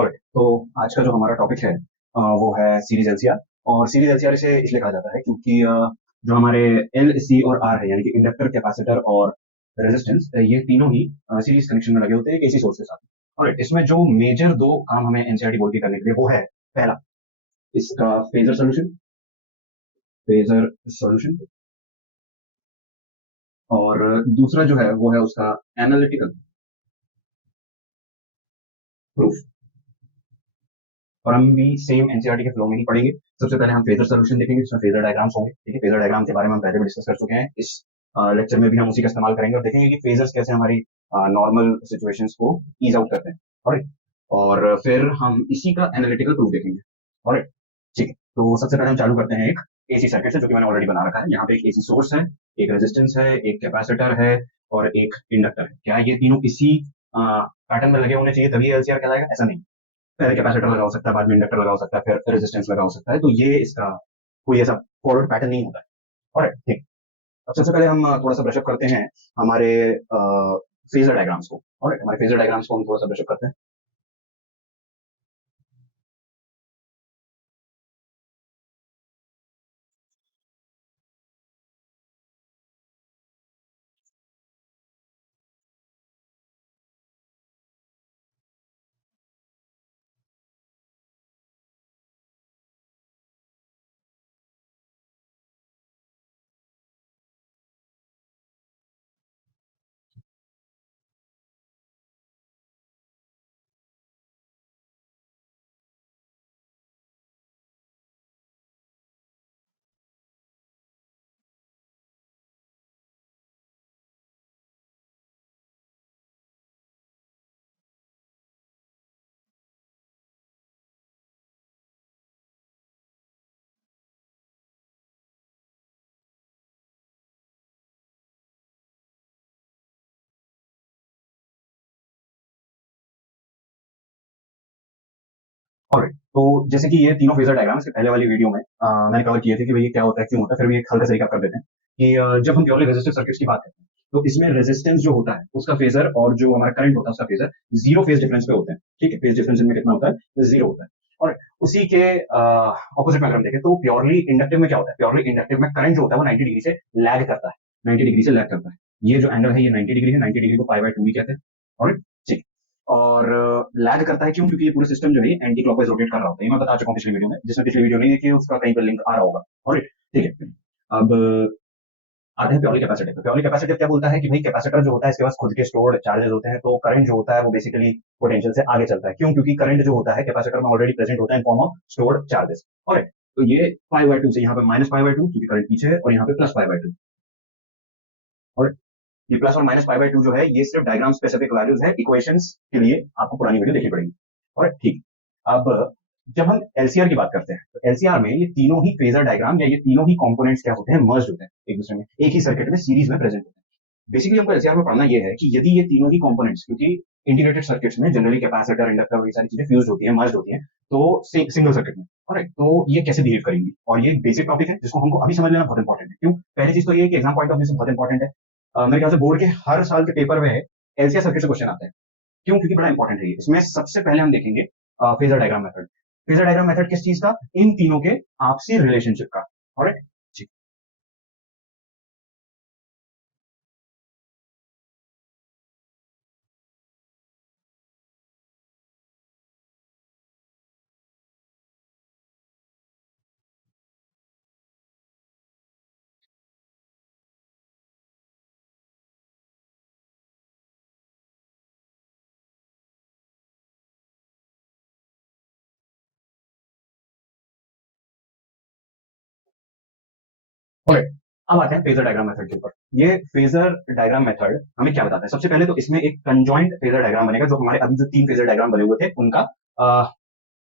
Alright, तो आज का जो हमारा टॉपिक है वो है सीरीज एलसीआर। और सीरीज एलसीआर इसे इसलिए कहा जाता है क्योंकि जो हमारे एल सी और आर है, यानी कि इंडक्टर, कैपेसिटर और रेजिस्टेंस, ये तीनों ही सीरीज कनेक्शन में लगे होते हैं एक एसी सोर्स के साथ। ऑलराइट, इसमें जो मेजर दो काम हमें एनसीईआरटी बोलती है करने के लिए वो है, पहला इसका फेजर सॉल्यूशन और दूसरा जो है वो है उसका एनालिटिकल प्रूफ। और हम भी सेम एनसीईआरटी के फ्लो में ही पढ़ेंगे। सबसे पहले हम फेजर सॉल्यूशन देखेंगे, जिसमें फेजर डायग्राम्स होंगे। ठीक है, फेजर डायग्राम के बारे में हम पहले भी डिस्कस कर चुके हैं। इस लेक्चर में भी हम उसी का इस्तेमाल करेंगे और देखेंगे कि फेजर्स कैसे हमारी नॉर्मल सिचुएशंस को ईज आउट करते हैं। ऑलराइट, और फिर हम इसी का एनालिटिकल प्रूफ देखेंगे। ऑलराइट, ठीक है। तो सबसे पहले हम चालू करते हैं एक एसी सर्किट से, जो कि मैंने ऑलरेडी बना रखा है। यहाँ पे एक एसी सोर्स है, एक रेजिस्टेंस है, एक कैपेसिटर है और एक इंडक्टर है। क्या ये तीनों इसी पैटर्न में लगे होने चाहिए तभी एलसीआर कहलाएगा? ऐसा नहीं। पहले कैपेसिटर लगा हो सकता है, बाद में इंडक्टर लगा हो सकता है, फिर रेजिस्टेंस लगा हो सकता है। तो ये इसका कोई ऐसा फॉरवर्ड पैटर्न नहीं होता है। ऑलराइट, ठीक। अब सबसे पहले हम थोड़ा सा ब्रशअप करते हैं हमारे फेजर डायग्राम्स को। ऑलराइट, हमारे फेजर डायग्राम्स को हम थोड़ा सा ब्रशअप करते हैं। ऑलराइट, तो जैसे कि ये तीनों फेजर डायग्राम्स के पहले वाली वीडियो में मैंने कवर किए थे कि भाई ये क्या होता है, क्यों होता है। फिर भी एक हल्का सा रिकैप कर देते हैं कि जब हम प्योरली रेजिस्टिव सर्किट्स की बात करते हैं तो इसमें रेजिस्टेंस जो होता है उसका फेजर और जो हमारा करंट होता है उसका फेजर जीरो फेज डिफरेंस पे होते हैं। ठीक है, फेज डिफरेंस इनमें कितना होता है? जीरो होता है। और उसी के ऑपोजिट में अगर हम देखें तो प्योरली इंडक्टिव में क्या होता है? प्योरली इंडक्टिव में करंट जो होता है वो 90 डिग्री से लैग करता है। 90 डिग्री से लैग करता है। ये जो एंगल है ये 90 डिग्री है। 90 डिग्री को पाई बाय 2 भी कहते हैं। और ठीक, और लैग करता है क्यों? क्योंकि ये पूरा सिस्टम जो है एंटी क्लॉकवाइज रोटेट कर रहा होता है। ये मैं बता चुका हूँ पिछली वीडियो में, जिसमें पिछली वीडियो नहीं देखी उसका कहीं पर लिंक आ रहा होगा। और ठीक है, अब आते हैं प्योरली कैपेसिटिव। तो प्योरली कैपेसिटिव क्या बोलता है कि भाई कैपेसिटर जो होता है इसके पास खुद के स्टोर्ड चार्जेस होते हैं, तो करंट जो होता है वो बेसिकली पोटेंशियल से आगे चलता है। क्यों? क्योंकि करंट जो होता है कैपेसिटर में ऑलरेडी प्रेजेंट होता है in form of stored charges. और तो ये पाई बाय 2 से यहाँ पे माइनस पाई बाय 2 क्योंकि करंट पीछे है, और यहाँ पे प्लस पाई बाय 2। और ये प्लस और माइनस पाई बाय 2 जो है ये सिर्फ डायग्राम स्पेसिफिक वैल्यूज है। इक्वेशंस के लिए आपको पुरानी वीडियो देखनी पड़ेगी। और ठीक, अब जब हम एलसीआर की बात करते हैं तो एलसीआर में ये तीनों ही फेजर डायग्राम या ये तीनों ही कंपोनेंट्स क्या होते हैं? मर्ज होते हैं एक दूसरे में, एक ही सर्किट में सीरीज में प्रेजेंट होते हैं। बेसिकली हमको एलसीआर में पढ़ना ये है कि यदि ये तीनों ही कंपोनेंट्स, क्योंकि इंटीग्रेटेड सर्किट्स में जनरली कैपेसिटर, इंडक्टर और ये सारी चीजें फ्यूज होती है, मर्ज होती है, तो सिंगल सर्किट में। ऑलराइट, तो ये कैसे बिहेव करेंगी? और ये बेसिक टॉपिक है जिसको हमको अभी समझ लेना बहुत इंपॉर्टेंट है। क्यों? पहली चीज तो ये है कि एग्जाम पॉइंट ऑफ व्यू से बहुत इंपॉर्टेंट है। मेरे ख्याल से बोर्ड के हर साल के पेपर में एलसीआर सर्किट से क्वेश्चन आते हैं। क्यों? क्योंकि बड़ा इंपॉर्टेंट है ये। इसमें सबसे पहले हम देखेंगे phasor diagram method. Phasor diagram method किस चीज का? इन तीनों के आपसी रिलेशनशिप का। ऑलराइट, ऑलराइट, अब आते हैं फेजर डायग्राम मेथड के ऊपर। ये फेजर डायग्राम मेथड हमें क्या बताता है? सबसे पहले तो इसमें एक कंजॉइंट फेजर डायग्राम बनेगा, जो हमारे अभी जो तीन फेजर डायग्राम बने हुए थे उनका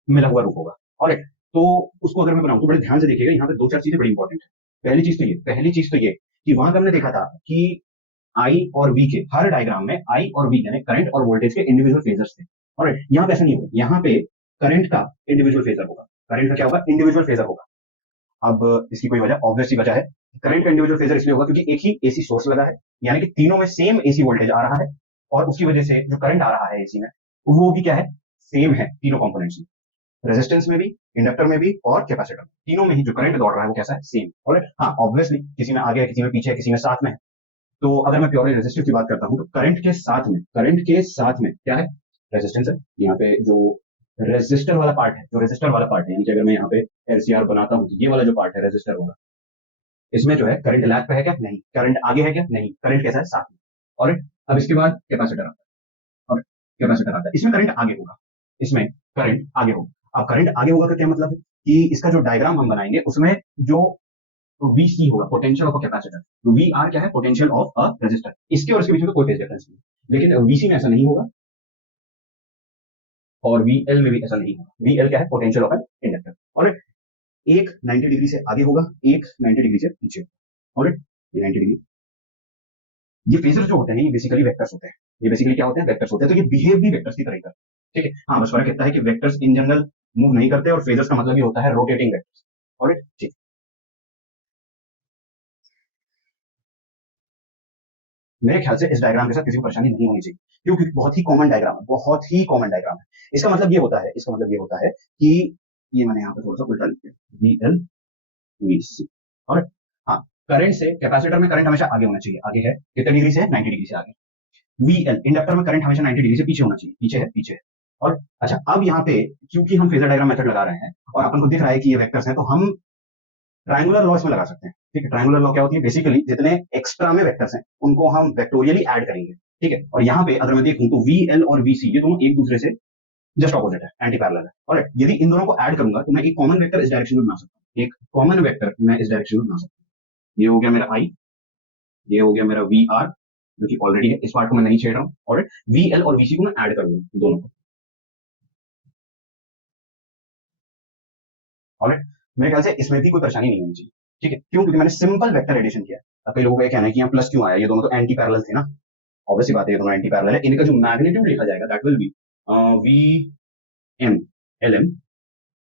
मिला हुआ रूप होगा। ऑलराइट, तो उसको अगर मैं बनाऊं तो बड़े ध्यान से देखिएगा, यहाँ पे दो चार चीजें बड़ी इंपॉर्टेंट है। पहली चीज तो ये कि वहां पे हमने देखा था कि आई और वी के हर डायग्राम में आई और वी यानी करंट और वोल्टेज के इंडिविजुअल फेजर्स थे। ऑलराइट, यहाँ पे ऐसा नहीं होगा। यहाँ पे करंट का इंडिविजुअल फेजर होगा। करंट का क्या होगा? इंडिविजुअल फेजर होगा। अब इसकी कोई वजह, ऑब्वियस सी वजह है। करंट का इंडिविजुअल फेजर इसलिए होगा क्योंकि एक ही एसी सोर्स लगा है, यानी कि तीनों में सेम एसी वोल्टेज आ रहा है, और उसकी वजह से जो करंट आ रहा है एसी में वो भी क्या है? सेम है तीनों कंपोनेंट्स में, रेजिस्टेंस में भी, इंडक्टर में भी और कैपेसिटर में, तीनों में ही जो करंट दौड़ रहा है वो कैसा है, सेम। और हाँ ऑब्वियसली किसी में आगे है, किसी में पीछे है, किसी में साथ में है। तो अगर मैं प्योरली रेजिस्टिव की बात करता हूँ तो करंट के साथ में क्या है, रेजिस्टेंस है। यहाँ पे जो रेजिस्टर वाला पार्ट है, यानी कि अगर मैं यहाँ पे एलसीआर बनाता हूँ तो ये वाला जो पार्ट है रेजिस्टर वाला, इसमें जो है करंट लैग पे है क्या, नहीं। करंट आगे है क्या, नहीं। करंट कैसा है, साथ में। और अब इसके बाद कैपेसिटर आता है, और कैपेसिटर आता है, इसमें करंट आगे होगा, इसमें करंट आगे होगा। अब करंट आगे होगा का क्या मतलब है कि इसका जो डायग्राम हम बनाएंगे उसमें जो वीसी होगा, पोटेंशियल ऑफ अ कैपेसिटर, तो वी आर क्या है, पोटेंशियल ऑफ अ रेजिस्टर, इसके और इसके बीच में तो कोई फेज डिफरेंस नहीं। लेकिन वीसी में ऐसा नहीं होगा और वीएल में भी ऐसा नहीं होगा। वीएल क्या है, पोटेंशियल ऑफ एन इंडक्टर। और एक 90 डिग्री से आगे होगा, एक 90 डिग्री से पीछे। और ये 90 डिग्री, ये फेजर जो होते हैं ये बेसिकली वेक्टर्स होते हैं। ये बेसिकली क्या होते हैं, वेक्टर्स होते हैं। तो ये बिहेव भी वेक्टर्स की तरह करते हैं, ठीक है। हाँ बस फर्क इतना है कि वेक्टर्स इन जनरल मूव नहीं करते और फेजर्स का मतलब ये होता है रोटेटिंग वेक्टर्स। और ठीक, मेरे ख्याल से इस डायग्राम के साथ किसी को परेशानी नहीं होनी चाहिए, क्योंकि बहुत ही कॉमन डायग्राम है, बहुत ही कॉमन डायग्राम है। इसका मतलब ये होता है कि ये मैंने यहाँ पे थोड़ा सा उल्टा लिख दिया, वी एल वी सी। और हाँ, करंट से कैपेसिटर में करंट हमेशा आगे होना चाहिए, आगे है कितने डिग्री से, 90 डिग्री से आगे। वीएल इंडक्टर में करंट हमेशा 90 डिग्री से पीछे होना चाहिए, पीछे है। और अच्छा, अब यहाँ पे क्योंकि हम फेजर डायग्राम मेथड लगा रहे हैं और अपन को दिख रहा है कि ये वेक्टर्स हैं, तो हम ट्रायंगुलर लॉ इसमें लगा सकते हैं, ठीक है। ट्रायंगुलर लॉ क्या होती है, बेसिकली जितने एक्स्ट्रा में वेक्टर्स हैं उनको हम वेक्टोरियली ऐड करेंगे, ठीक है। और यहाँ पे अगर मैं देखूं तो वी एल और वी सी ये दोनों एक दूसरे से जस्ट ऑपोजिट है, एंटी पैरेलल है। और यदि इन दोनों को ऐड करूंगा तो मैं एक कॉमन वेक्टर इस डायरेक्शन में बना सकता हूँ, एक कॉमन वेक्टर मैं इस डायरेक्शन में बना सकता हूँ। ये हो गया मेरा आई, ये हो गया मेरा वी आर, जो कि ऑलरेडी है, इस पार्ट को मैं नहीं छेड़ रहा हूँ। और वी एल और वीसी को मैं ऐड कर दूंगा दोनों को। और मेरे ख्याल से इसमें भी कोई परेशानी नहीं होनी चाहिए, ठीक है। क्यों, क्योंकि मैंने सिंपल वेक्टर एडिशन किया। अब कई लोगों का ये कहना है कि यहाँ प्लस क्यों आया, ये दोनों तो एंटी पैरेलल थे ना। ऑब्वियसली बात है, ये दोनों एंटी पैरेलल है। इनका जो मैग्नीट्यूड लिखा जाएगा that will be V M L M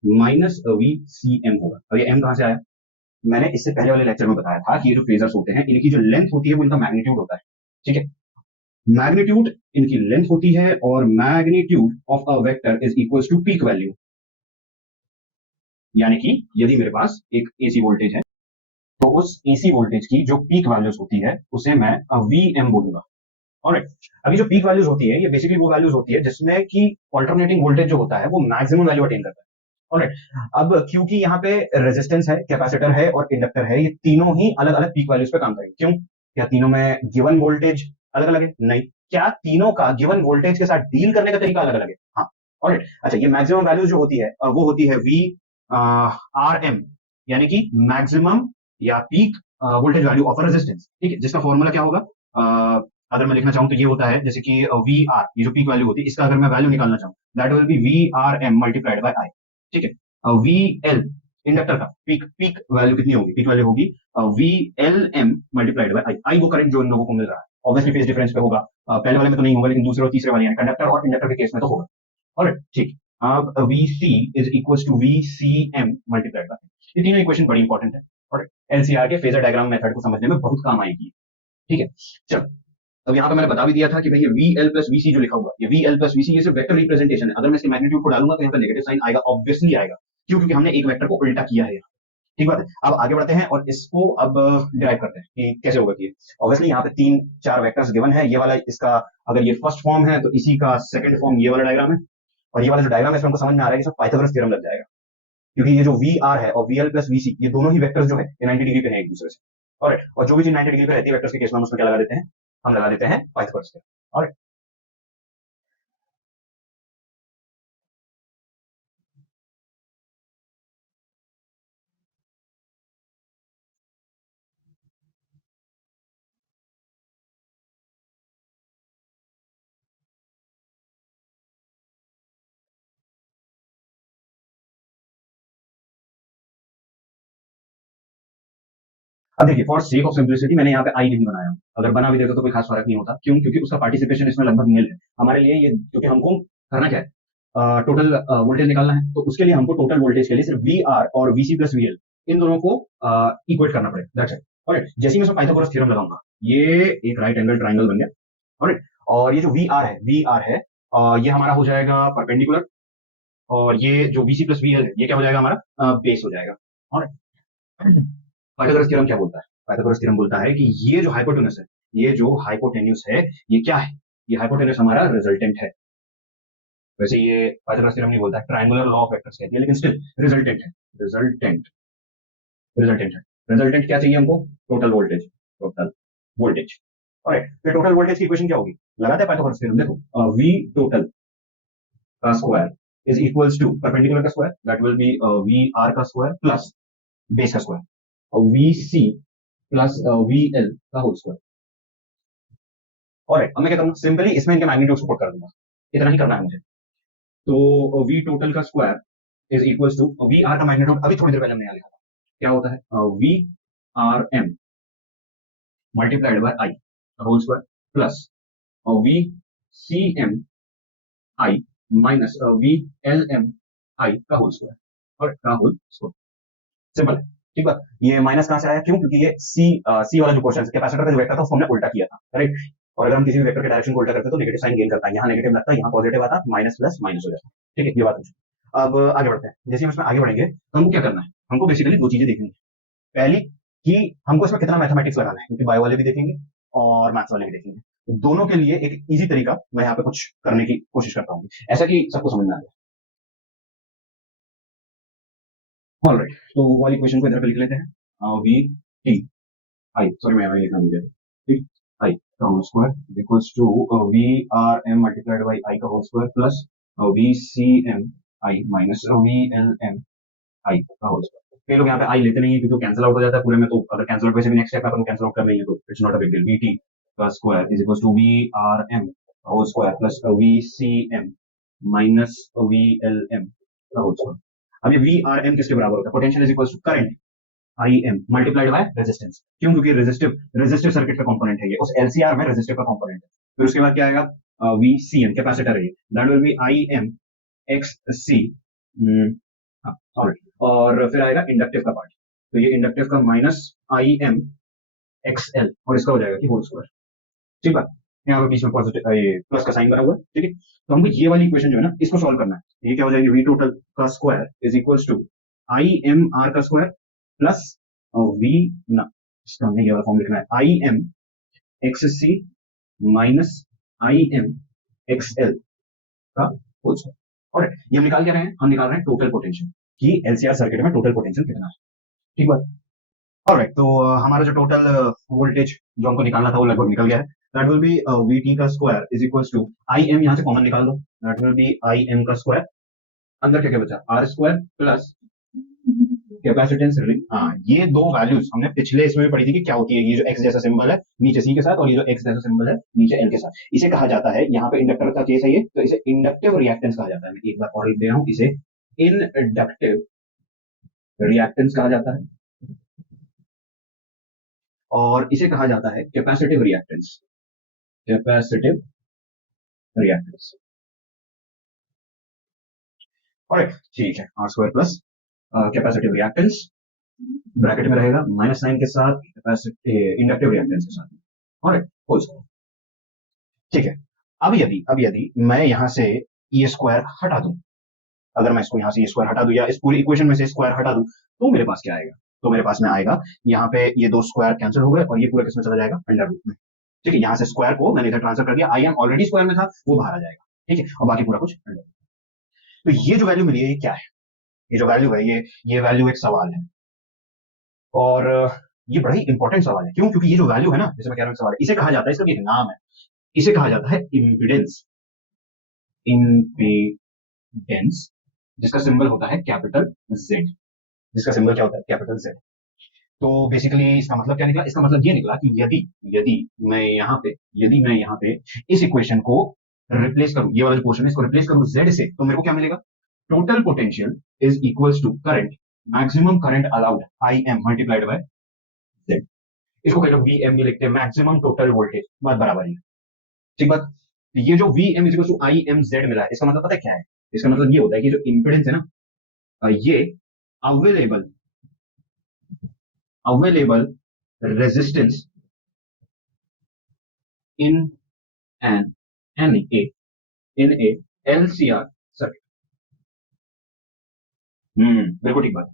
minus V C M होगा। और ये एम कहां से आया, मैंने इससे पहले वाले लेक्चर में बताया था कि ये जो फेजर्स होते हैं इनकी जो लेंथ होती है वो इनका मैग्नीट्यूड होता है, ठीक है। मैग्नीट्यूड इनकी लेंथ होती है और magnitude of a vector is equals to peak value. यानी कि यदि मेरे पास एक एसी वोल्टेज है तो उस एसी वोल्टेज की जो पीक वैल्यूज होती है उसे मैं वी एम बोलूंगा। और अभी जो पीक वैल्यूज होती है ये बेसिकली वो वैल्यूज होती है जिसमें कि ऑल्टरनेटिंग वोल्टेज जो होता है वो मैक्सिमम वैल्यू अटेन करता है। ऑलराइट, अब क्योंकि यहाँ पे रेजिस्टेंस है, कैपेसिटर है और इंडक्टर है, ये तीनों ही अलग अलग पीक वैल्यूज पे काम करेंगे। क्यों, क्या तीनों में गिवन वोल्टेज अलग अलग है, नहीं। क्या तीनों का गिवन वोल्टेज के साथ डील करने का तरीका अलग अलग है, हाँ। ऑलराइट, अच्छा, ये मैक्सिमम वैल्यू जो होती है वो होती है वी आर एम, यानी कि मैक्सिमम या peak voltage value of resistance, ठीक है। जिसका फॉर्मूला क्या होगा, अगर मैं लिखना चाहूं तो ये होता है जैसे कि वी आर, ये जो पीक वैल्यू होती है इसका अगर मैं वैल्यू निकालना चाहूं that will be V R M multiplied by I, ठीक है। वी एल इंडक्टर का पीक पीक वैल्यू कितनी होगी, पीक वैल्यू होगी V L M multiplied by I. I वो करंट जो इन लोगों को मिल रहा है, ऑब्वियसली फेज डिफरेंस पे होगा, पहले वाले में तो नहीं होगा लेकिन दूसरे और तीसरे वाले यानी कंडक्टर और इंडक्टर के केस में तो होगा। और ठीक, अब V C is equal to V C M multiplied by, ये तीनों इक्वेशन बड़ी इंपॉर्टेंट है और एलसीआर के फेजर डायग्राम मेथड को समझने में बहुत काम आएगी, ठीक है। चलो, अब यहाँ पे मैंने बता भी दिया था कि भाई ये वी एल प्लस वीसी जो लिखा हुआ है, ये वी एल प्लस वीसी ये सिर्फ वेक्टर रिप्रेजेंटेशन है। अगर मैं इसके मैग्नीट्यूड को डालूंगा तो यहाँ पे नेगेटिव साइन आएगा, ऑब्वियसली आएगा। क्यों, क्योंकि हमने एक वेक्टर को उल्टा किया है, ठीक बात है। अब आगे बढ़ते हैं और इसको अब डिराइव करते हैं कि कैसे होगा। कि ऑब्वियसली यहाँ पे 3-4 वेक्टर्स गिवन है, ये वाला इसका अगर ये फर्स्ट फॉर्म है तो इसी का सेकंड फॉर्म ये वाला डायग्राम है। और ये वाला जो डायग्राम है इसमें हमको समझ में आ रहा है कि पाइथागोरस थ्योरम लग जाएगा, क्योंकि ये जो वी आर है और वी एल प्लस वीसी ये दोनों ही वेक्टर्स जो है ये 90 डिग्री पे है एक दूसरे से। और जो भी चीज 90 डिग्री पे रहती है वेक्टर्स के केस में हम उसमें क्या लगा देते हैं, हम लगा देते हैं पाइथागोरस थ्योरम। और अब देखिए, फॉर सेक ऑफ सिंप्लिसिटी मैंने यहाँ पे आई नहीं बनाया, अगर बना भी देता तो कोई खास फर्क नहीं होता। क्यों, क्योंकि उसका पार्टिसिपेशन इसमें लगभग नील है हमारे लिए ये, क्योंकि हमको करना क्या है, टोटल वोल्टेज निकालना है। तो उसके लिए हमको टोटल वोल्टेज के लिए सिर्फ वी आर और वीसी प्लस वीएल इन दोनों को इक्वेट करना पड़ेगा, दैट्स इट। ऑलराइट, जैसे ही मैं इसमें पाइथागोरस थ्योरम लगाऊंगा ये एक राइट एंगल ट्राइंगल बन गया। ऑलराइट, और ये जो वी आर है ये हमारा हो जाएगा परपेंडिकुलर और ये जो VC प्लस VL है ये क्या हो जाएगा हमारा बेस हो जाएगा। और पाइथागोरस थ्योरम क्या बोलता है? पाइथागोरस थ्योरम बोलता है कि ये जो हाइपोटेन्यूस है, ये जो हाइपोटेन्यूस है, ये क्या है? ये हाइपोटेन्यूस हमारा रिजल्टेंट है। वैसे ये पाइथागोरस थ्योरम नहीं बोलता है, ट्रायंगुलर लॉ ऑफ वेक्टर्स कहती है, लेकिन स्टिल रिजल्टेंट है। रिजल्टेंट रिजल्टेंट है। रिजल्टेंट क्या चाहिए हमको? Total voltage. Total voltage. Alright, तो टोटल वोल्टेज की इक्वेशन क्या होगी? लगाते हैं पाइथागोरस थ्योरम। देखो V टोटल का square is equals to perpendicular का square, that will be VR का स्क्वायर प्लस बेस का स्क्वायर, और VC प्लस VL का होल स्क्वायर। ऑलराइट, अब मैं क्या करूंगा? सिंपली इसमें इनके मैग्नीट्यूड को पुट कर दूंगा। इतना ही करना है मुझे। तो V टोटल का square is equals to VR का मैग्नीट्यूड अभी थोड़ी देर पहले हमने यहाँ लिखा था, क्या होता है? VRM multiplied by I whole square plus VCM I minus VLM I का होल स्क्वायर, और का होल स्क्वायर। सिंपल है, ठीक है। ये माइनस कहां से आया? क्यों? क्योंकि ये सी वाला जो पोर्शन है, कैपेसिटर का जो वेक्टर था उसको हमने उल्टा किया था, राइट। और अगर हम किसी भी वेक्टर के डायरेक्शन को उल्टा करते तो नेगेटिव साइन गेन करता है। यहाँ नेगेटिव लगता है, यहाँ पॉजिटिव आता, माइनस प्लस माइनस हो जाता है। ठीक है, ये बात है। अब आगे बढ़ते हैं। जैसे हम इसमें आगे बढ़ेंगे तो हमको क्या करना है? हमको बेसिकली दो चीजें देखनी है। पहली कि हमको इसमें कितना मैथमेटिक्स लगाना है, क्योंकि बायो वाले भी देखेंगे और मैथ्स वाले भी देखेंगे। तो दोनों के लिए एक इजी तरीका मैं यहाँ पे कुछ करने की कोशिश करता हूँ, ऐसा कि सबको समझ में आ जाए। ऑलराइट, तो वाली क्वेश्चन को इधर पे लिख लेते हैं। वी टी आई, सॉरी मैं लिखना मुझे, ठीक, आई का whole square equals to V R M multiplied by I का whole square plus V C M I minus V L M I का होल स्क्वायर। कई लोग यहाँ पे आई लेते नहीं है क्योंकि कैंसिल आउट हो जाता है पूरे में, तो अगर कैंसिल आउट वैसे भी नेक्स्ट स्टेप अपन कैंसिल आउट कर लेंगे तो it's not a big deal. V T का square is equals to V R M whole square plus V C M minus V L M का होल स्क्वायर। अब ये वी आर एम किसके बराबर होता है? Potential is equals to current I M multiplied by resistance. क्यों? क्योंकि resistive resistive circuit का कंपोनेंट है ये, उस एलसीआर में रेजिस्टिव का कंपोनेंट है। फिर उसके बाद क्या आएगा? वीसीएम कैपेसिटर है ये, that will be I M X C, और फिर आएगा इंडक्टिव का पार्ट, तो ये इंडक्टिव का minus I M X L, और इसका हो जाएगा कि होल स्क्वायर। ठीक है, यहाँ पे बीच में पॉजिटिव ये प्लस का साइन बना हुआ है, ठीक है। तो हमको ये वाली इक्वेशन जो है ना इसको सॉल्व करना है। ये क्या हो जाएगी? वी टोटल का square is equals to I M R का स्क्वायर प्लस वी ना, इसका हमने ये वाला फॉर्म लिखना है, I M X C minus I M X L का होल स्क्वायर। और ये हम निकाल क्या रहे हैं? हम निकाल रहे हैं टोटल पोटेंशियल, कि एलसीआर सर्किट में टोटल पोटेंशियल कितना है। ठीक बात। ऑलराइट, तो हमारा जो टोटल वोल्टेज जो हमको निकालना था वो लगभग निकल गया है। दैट विल बी वीटी का square is equals to I M, यहाँ से कॉमन निकाल दो, that will be I M का स्क्वायर, अंदर क्या क्या बचा? R square plus capacitance. हाँ, ये दो वैल्यूज हमने पिछले इसमें भी पढ़ी थी कि क्या होती है। ये जो एक्स जैसा सिंबल है नीचे सी के साथ, और ये जो एक्स जैसा सिंबल है नीचे एल के साथ, इसे कहा जाता है, यहाँ पे इंडक्टर का केस है ये, तो इसे इंडक्टिव रिएक्टेंस कहा जाता है। मैं एक बार और लिख दे रहा हूँ, इसे इंडक्टिव रिएक्टेंस कहा जाता है, और इसे कहा जाता है capacitive reactance. Capacitive reactance. Alright, ठीक है, R square plus capacitive reactance bracket में रहेगा माइनस साइन के साथ, कैपेसिटिव इंडक्टिव रिएक्टेंस के साथ। Alright, whole square. ठीक है, अब यदि मैं यहां से ये स्क्वायर हटा दूं, अगर मैं इसको यहां से ये स्क्वायर हटा दूं, या इस पूरी इक्वेशन में से स्क्वायर हटा दूं, तो मेरे पास क्या आएगा? तो मेरे पास में आएगा, यहाँ पे ये दो स्क्वायर कैंसिल हो गए और ये पूरा किसमें चला जाएगा? अंडर रूट में। ठीक है, यहाँ से स्क्वायर को मैंने इधर ट्रांसफर कर दिया, आई एम ऑलरेडी स्क्वायर में था, वो बाहर आ जाएगा। ठीक है, और बाकी पूरा कुछ अंडर। तो ये जो वैल्यू मिली है ये क्या है? ये जो वैल्यू है, ये वैल्यू एक सवाल है, और ये बड़ा ही इंपॉर्टेंट सवाल है। क्यों? क्योंकि ये जो वैल्यू है ना, जैसे मैं कह रहा हूँ सवाल है, इसे कहा जाता है, इसका भी एक नाम है, इसे कहा जाता है इम्पीडेंस। इम्पीडेंस, जिसका सिंबल होता है कैपिटल जेड। जिसका सिंबल क्या होता है? Capital Z. तो बेसिकली इसका मतलब क्या निकला? इसका मतलब ये निकला कि यदि यदि यदि मैं यहाँ पे इस इक्वेशन को रिप्लेस करूं, ये वाला जो पोर्शन है इसको रिप्लेस करूं जेड से, तो मेरे को क्या मिलेगा? Total potential is equals to current, maximum current allowed I M multiplied by Z. इसको कह लो वी एम भी लिखते हैं, मैक्सिमम टोटल वोल्टेज, बात बराबर है। ठीक बात। ये जो V M is equal to I M Z मिला है, इसका मतलब पता है क्या है? इसका मतलब ये होता है कि जो इंपिडेंस है ना, ये available available resistance in N N A in a LCR circuit. बिल्कुल ठीक बात।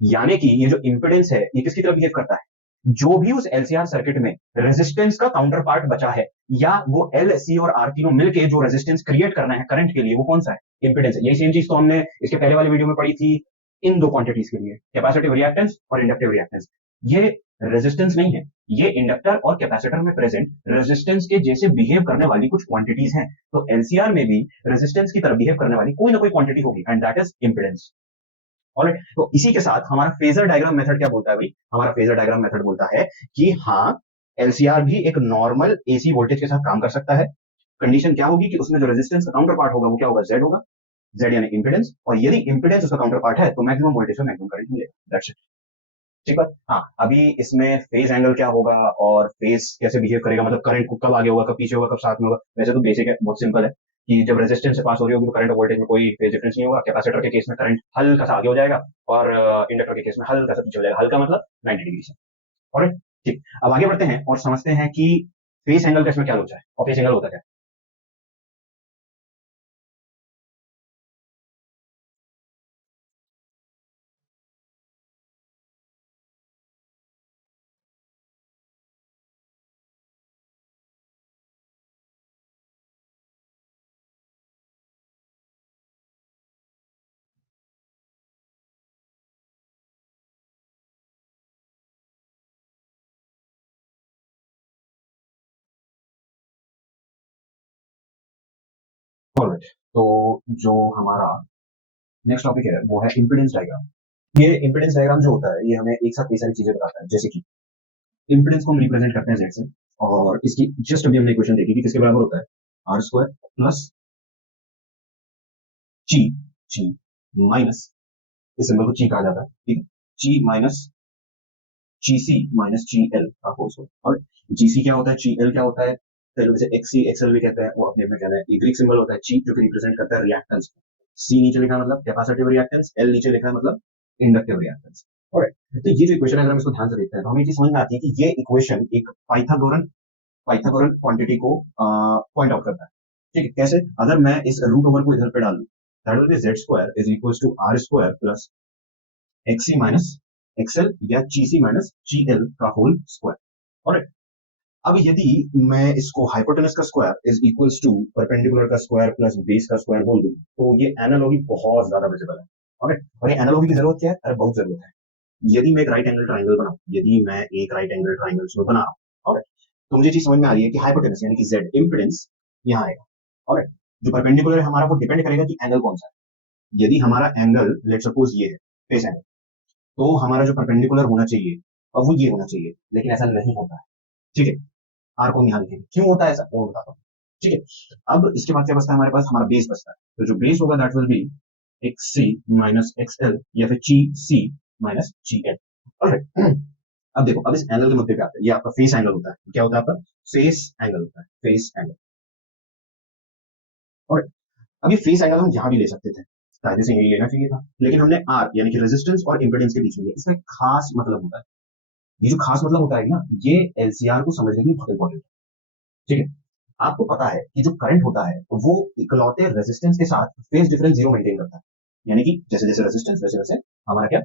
यानी कि ये जो इंपेडेंस है ये किसकी तरह बिहेव करता है, जो भी उस एलसीआर सर्किट में रेजिस्टेंस का काउंटर पार्ट बचा है, या वो एल सी और आर तीनों मिलके जो रेजिस्टेंस क्रिएट करना है करंट के लिए, वो कौन सा है, इंपेडेंस है। यही सेम चीज तो हमने इसके पहले वाली वीडियो में पढ़ी थी इन दो क्वांटिटीज के लिए, कैपेसिटिव रिएक्टेंस और इंडक्टिव रिएक्टेंस। ये रेजिस्टेंस नहीं है, ये इंडक्टर और कैपेसिटर में प्रेजेंट रेजिस्टेंस के जैसे बिहेव करने वाली कुछ क्वांटिटीज हैं। तो एलसीआर में भी रेजिस्टेंस की तरह बिहेव करने वाली कोई ना कोई क्वांटिटी होगी, and that is impedance. Alright, तो इसी के साथ हमारा फेजर डायग्राम मेथड क्या बोलता है भाई, हमारा फेजर डायग्राम मेथड बोलता है कि हाँ, एलसीआर भी एक नॉर्मल एसी वोल्टेज के साथ काम कर सकता है। कंडीशन क्या होगी कि उसमें जो रेजिस्टेंस का काउंटर पार्ट होगा वो क्या होगा, जेड होगा, जेड यानी इंपेडेंस, और यदि इंपेडेंस उसका काउंटर पार्ट है तो मैक्सिमम वोल्टेज में मैक्सिमम करंट मिलेगा, दैट्स इट। ठीक है। हाँ, अभी इसमें फेज एंगल क्या होगा और फेज कैसे बिहेव करेगा, मतलब करंट कब आगे होगा, कब पीछे होगा, कब साथ में होगा, वैसे तो बेसिक है, बहुत सिंपल है कि जब रेजिस्टेंस से पास हो रही होगी तो करंट और वोल्टेज में कोई फेज डिफरेंस नहीं होगा। कैपेसिटर के केस में करंट हल्का सा आगे हो जाएगा और इंडक्टर के केस में हल्का सा पीछे हो जाएगा, हल्का मतलब 90 डिग्री से। ऑलराइट, ठीक, अब आगे बढ़ते हैं और समझते हैं कि फेज एंगल का इसमें क्या होता है और फेज एंगल होता क्या है। ऑलराइट, तो जो हमारा नेक्स्ट टॉपिक है वो है इंपेडेंस डायग्राम। ये इंपेडेंस डायग्राम जो होता है ये हमें एक साथ कई सारी चीजें बताता है, जैसे कि इंपेडेंस को हम रिप्रेजेंट करते हैं जेड से, और इसकी जस्ट अभी हमने इक्वेशन देखी कि किसके बराबर होता है, आर स्क्वायर प्लस ची, ची माइनस, इस सिंबल को ची कहा जाता है, ठीक है, ची माइनस ची सी माइनस ची एल का होल स्क्वायर। और जी सी क्या होता है, ची एल क्या होता है, तेलुगु में एक्स सी एक्सएल भी कहते हैं, वो अपने में कहना है। ये ग्रीक सिंबल होता है ची, जो कि रिप्रेजेंट करता है रिएक्टेंस। सी नीचे लिखा मतलब कैपेसिटिव रिएक्टेंस, एल नीचे लिखा है मतलब इंडक्टिव रिएक्टेंस। ऑलराइट, तो ये जो इक्वेशन है अगर हम इसको ध्यान से देखते हैं तो हमें ये चीज समझ में आती है कि ये इक्वेशन एक पाइथागोरन क्वांटिटी को पॉइंट आउट करता है। ठीक है, कैसे, अगर मैं इस रूट ओवर को इधर पे डाल दूं, that will be Z square is equals to R square plus XC minus XL या G C minus G L का होल स्क्वायर। ऑलराइट, अब यदि मैं इसको हाइपोटेनस का square is equals to perpendicular का स्क्वायर प्लस बेस का square बोल दूं, तो ये एनालॉगी बहुत ज्यादा विजिबल है। ऑलराइट, और ये एनालॉगी की जरूरत क्या है, अरे बहुत जरूरत है। यदि मैं एक राइट एंगल ट्राइंगल बनाऊं, यदि मैं एक राइट एंगल ट्राइंगल इसमें बना रहा हूं, ऑलराइट, तो मुझे चीज समझ में आ रही है कि हाइपोटेनस यानी कि जेड इंपेडेंस यहाँ आएगा। ऑलराइट, जो परपेंडिकुलर है हमारा वो डिपेंड करेगा कि एंगल कौन सा है। यदि हमारा एंगल लेट सपोज ये है फेस एंगल, तो हमारा जो परपेंडिकुलर होना चाहिए और वो ये होना चाहिए, लेकिन ऐसा नहीं होता है। ठीक है, आर को यहाँ लिखेंगे, क्यों होता है ऐसा वो बताता हूँ। ठीक है, अब इसके बाद क्या बचता है हमारे पास, हमारा बेस बचता है, तो जो बेस होगा that will be X C minus X L या फिर G C minus G L. Alright, अब देखो, अब इस एंगल के मुद्दे पे आते हैं, ये आपका फेस एंगल होता है, क्या होता है आपका फेस एंगल होता है, फेस एंगल। और अब ये फेस एंगल हम यहाँ भी ले सकते थे, कायदे से यही लेना चाहिए था, लेकिन हमने आर यानी कि रेजिस्टेंस और इंपेडेंस के बीच में इसका एक खास मतलब होता है। ये जो खास मतलब होता है ना, ये एलसीआर को समझने के लिए बहुत इंपॉर्टेंट है। ठीक है, आपको पता है कि जो करंट होता है वो इकलौते रेजिस्टेंस के साथ फेज डिफरेंस जीरो मेंटेन करता है, यानी कि जैसे जैसे रेजिस्टेंस वैसे वैसे हमारा क्या,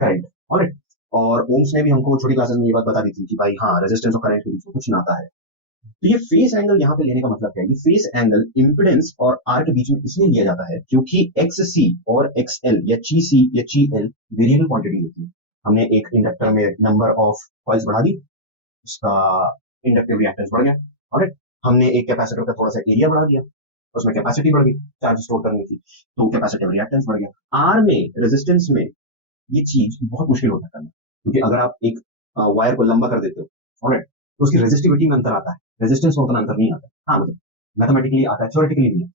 करंट। ऑलराइट, और ओम्स ने भी हमको छोटी क्लासेस में ये बात बता दी थी कि भाई हाँ, रेजिस्टेंस और करंट के बीच में कुछ नाता है। तो ये फेस एंगल यहाँ पे लेने का मतलब क्या है, ये फेस एंगल इंपेडेंस और आर के बीच में इसलिए लिया जाता है क्योंकि एक्स सी और एक्स एल या ची सी या ची एल वेरिएबल क्वांटिटी होती है। हमने एक इंडक्टर में नंबर ऑफ कॉइल्स बढ़ा दी, उसका इंडक्टिव रिएक्टेंस बढ़ गया। और हमने एक कैपेसिटर का थोड़ा सा एरिया बढ़ा दिया, उसमें कैपेसिटी बढ़ गई, चार्ज स्टोर करने की, तो कैपेसिटिव रिएक्टेंस बढ़ गया। आर में रेजिस्टेंस में ये चीज बहुत मुश्किल होता है करना, क्योंकि अगर आप एक वायर को लंबा कर देते हो, ऑलराइट, तो उसकी रेजिस्टिविटी में अंतर आता है, रेजिस्टेंस में उतना अंतर नहीं आता। हाँ, मतलब मैथमेटिकली आता है, थ्योरेटिकली नहीं है।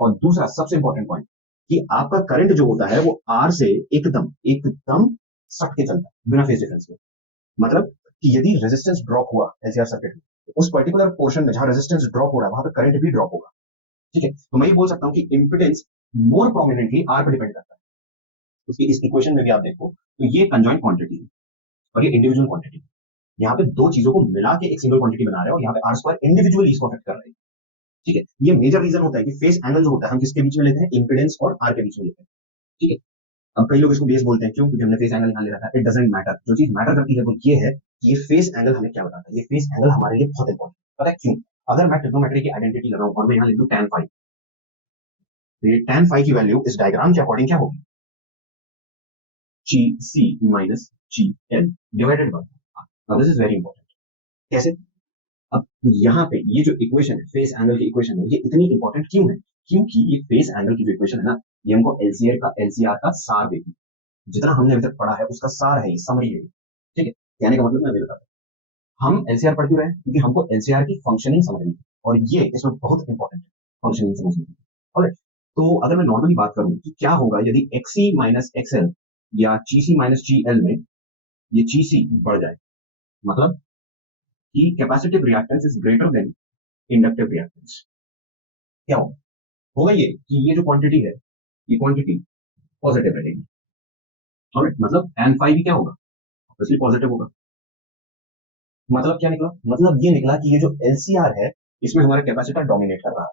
और दूसरा सबसे इंपॉर्टेंट पॉइंट, कि आपका करंट जो होता है वो आर से एकदम एकदम सट के चलता है बिना फेज डिफरेंस के। मतलब कि यदि रेजिस्टेंस ड्रॉप हुआ एलसीआर सर्किट में, तो उस पर्टिकुलर पोर्शन में जहां रेजिस्टेंस ड्रॉप हो रहा है वहां पे करंट भी ड्रॉप होगा। ठीक है, तो मैं ये बोल सकता हूँ कि इंपिडेंस मोर प्रोमिनेंटली आर पर डिपेंड करता है। उसकी इस इक्वेशन में भी आप देखो तो ये कंजॉइंट क्वांटिटी है और ये इंडिविजुअल क्वांटिटी है। यहाँ पे दो चीजों को मिला के एक सिंगल क्वांटिटी बना रहे हैं और यहाँ पे आर स्क्वायर इंडिविजुअली इसको अफेक्ट कर रहा है। ठीक है, ये मेजर रीजन होता है कि फेस एंगल जो होता है हम किसके बीच में लेते हैं, इंपिडेंस और आर के बीच में लेते हैं। ठीक है, अब कई लोग इसको बेस बोलते हैं, क्यों? क्योंकि हमने फेस एंगल यहाँ ले रखा है। It doesn't matter. जो चीज मैटर करती है वो ये है कि ये फेस एंगल हमें क्या बताता है। ये फेस एंगल हमारे लिए बहुत इंपॉर्टेंट है। पता है क्यों? अगर मैं ट्रिग्नोमेट्री की आइडेंटिटी लगाऊं और मैं यहाँ लिख दूं tan फाई, तो ये tan फाई की वैल्यू इस डायग्राम के अकॉर्डिंग क्या होगी? G C minus G L divided by. Now this is very important. कैसे? अब यहाँ पे ये जो इक्वेशन है, फेस एंगल की इक्वेशन है, ये इतनी इंपॉर्टेंट क्यों है? क्योंकि ये फेस एंगल की जो इक्वेशन है ना, ये हमको एलसीआर का सार देती है। जितना हमने अभी तक पढ़ा है उसका सार है, ये समरी है। ठीक है, कहने का मतलब मैं अभी बताता हूँ। हम एलसीआर पढ़ क्यों रहे हैं? क्योंकि हमको एलसीआर की फंक्शनिंग समझनी है, और ये इसमें बहुत इंपॉर्टेंट है, फंक्शनिंग समझनी है। ऑलराइट, तो अगर मैं नॉर्मली बात करूं कि क्या होगा यदि एक्सी माइनस एक्सएल या जीसी माइनस जीएल में ये जीसी बढ़ जाए, मतलब कि capacitive reactance is greater than inductive reactance, क्या होगा? होगा ये कि ये जो क्वांटिटी है, ये क्वांटिटी पॉजिटिव रहेगी। ऑलराइट, मतलब tan फाइव भी क्या होगा? ऑब्वियसली पॉजिटिव होगा। मतलब क्या निकला? मतलब ये निकला कि ये जो एलसीआर है, इसमें हमारा कैपेसिटर डोमिनेट कर रहा है।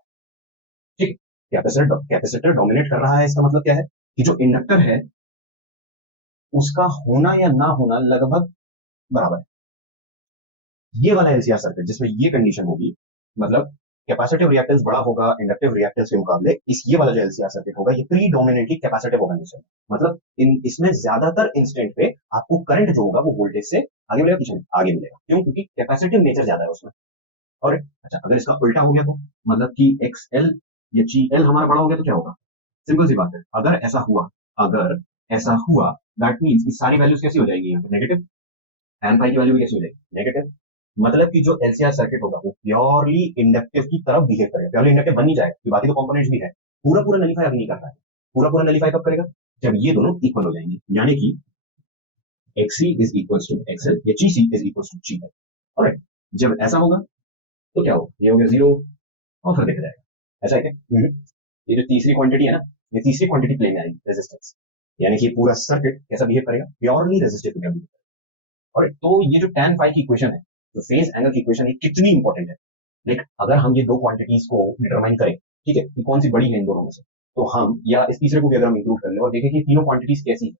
ठीक, कैपेसिटर कैपेसिटर डोमिनेट कर रहा है, इसका मतलब क्या है कि जो इंडक्टर है उसका होना या ना होना लगभग बराबर है। ये वाला एलसीआर सर्किट जिसमें ये कंडीशन होगी, मतलब कैपेसिटिव रिएक्टेंस बड़ा होगा इंडक्टिव रिएक्टेंस के मुकाबले, इस ये वाला जो एलसीआर सर्किट होगा ये प्रीडोमिनेटली कैपेसिटिव होगा नेचर। मतलब इन इसमें ज्यादातर इंस्टेंट पे आपको करंट जो होगा वो वोल्टेज से आगे मिलेगा, पीछे आगे मिलेगा। क्यों? क्योंकि कैपेसिटिव नेचर ज्यादा है उसमें। और अच्छा, अगर इसका उल्टा हो गया तो मतलब कि एक्सएल या जीएल हमारा बड़ा हो गया तो क्या होगा? सिंपल सी बात है, अगर ऐसा हुआ दैट मीन्स कि सारी वैल्यूज कैसी हो जाएगी? यहाँ पे नेगेटिव। tan फाई की वैल्यू भी कैसी हो जाएगी? नेगेटिव। मतलब कि जो एलसीआर सर्किट होगा वो प्योरली इंडक्टिव की तरफ बिहेव करेगा। प्योरली इंडक्टिव बन नहीं जाएगा, क्योंकि बाकी तो कंपोनेंट्स भी है। पूरा पूरा नलीफाई अभी नहीं कर रहा है। पूरा पूरा नलीफाई कब करेगा? जब ये दोनों इक्वल हो जाएंगे, यानी कि XC is equal to XL या GC is equal to GL। Alright, जब ऐसा होगा तो क्या होगा? ये हो गया जीरो, और फिर देखा जाएगा। ऐसा है क्या? ये जो तीसरी क्वांटिटी है ना, ये तीसरी क्वांटिटी प्ले में आएगी, रेजिस्टेंस। यानी कि पूरा सर्किट कैसा बिहेव करेगा? प्योरली रेजिस्टिव बिहेव करेगा। और तो ये जो tan फाई की इक्वेशन है, जो फेज एंगल की इक्वेशन है, कितनी इंपॉर्टेंट है। लाइक अगर हम ये दो क्वांटिटीज को डिटरमाइन करें, ठीक है, कि कौन सी बड़ी है इन दोनों में से, तो हम या इस तीसरे को भी अगर हम इंक्लूड कर ले और देखें कि तीनों क्वांटिटीज कैसी है,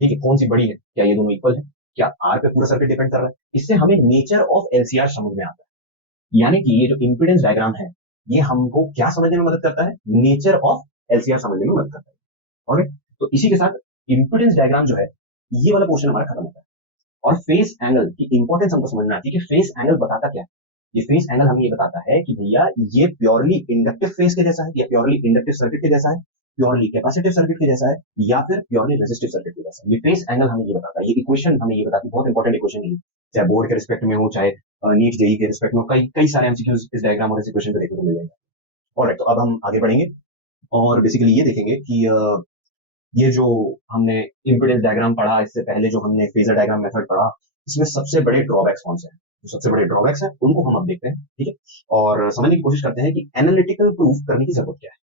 ठीक है, कौन सी बड़ी है, क्या ये दोनों इक्वल है, क्या आर पे पूरा सर्किट डिपेंड कर रहा है, इससे हमें नेचर ऑफ एलसीआर समझ में आता है। यानी कि ये जो इंपिडेंस डायग्राम है, ये हमको क्या समझने में मदद करता है? नेचर ऑफ एलसीआर समझने में मदद करता है। और तो इसी के साथ इंपिडेंस डायग्राम जो है, ये वाला पोर्शन हमारा खत्म होता है। और फेस एंगल की इंपॉर्टेंस हमको समझना आती है कि फेस एंगल बताता क्या है। ये फेस एंगल हमें ये बताता है कि भैया ये प्योरली इंडक्टिव फेस के जैसा है, या प्योरली इंडक्टिव सर्किट के जैसा है, प्योरली कैपेसिटिव सर्किट के जैसा है, या फिर प्योरली रेजिस्टिव सर्किट के जैसा है। ये फेस एंगल हमें ये बताता है, ये इक्वेशन हमें ये बताती है। बहुत इंपॉर्टेंट इक्वेशन है, चाहे बोर्ड के रिस्पेक्ट में हो, चाहे नीट जेई के रिस्पेक्ट में हो, कई कई सारे एमसीक्यूज इस डायग्राम और इस इक्वेशन पे देखने को मिल जाएंगे। ऑलराइट, तो अब हम आगे बढ़ेंगे और बेसिकली ये देखेंगे कि ये जो हमने इम्पीडेंस डायग्राम पढ़ा, इससे पहले जो हमने फेजर डायग्राम मेथड पढ़ा, इसमें सबसे बड़े ड्रॉबैक्स कौन से हैं? जो सबसे बड़े ड्रॉबैक्स हैं उनको हम अब देखते हैं, ठीक है, और समझने की कोशिश करते हैं कि एनालिटिकल प्रूफ करने की जरूरत क्या है।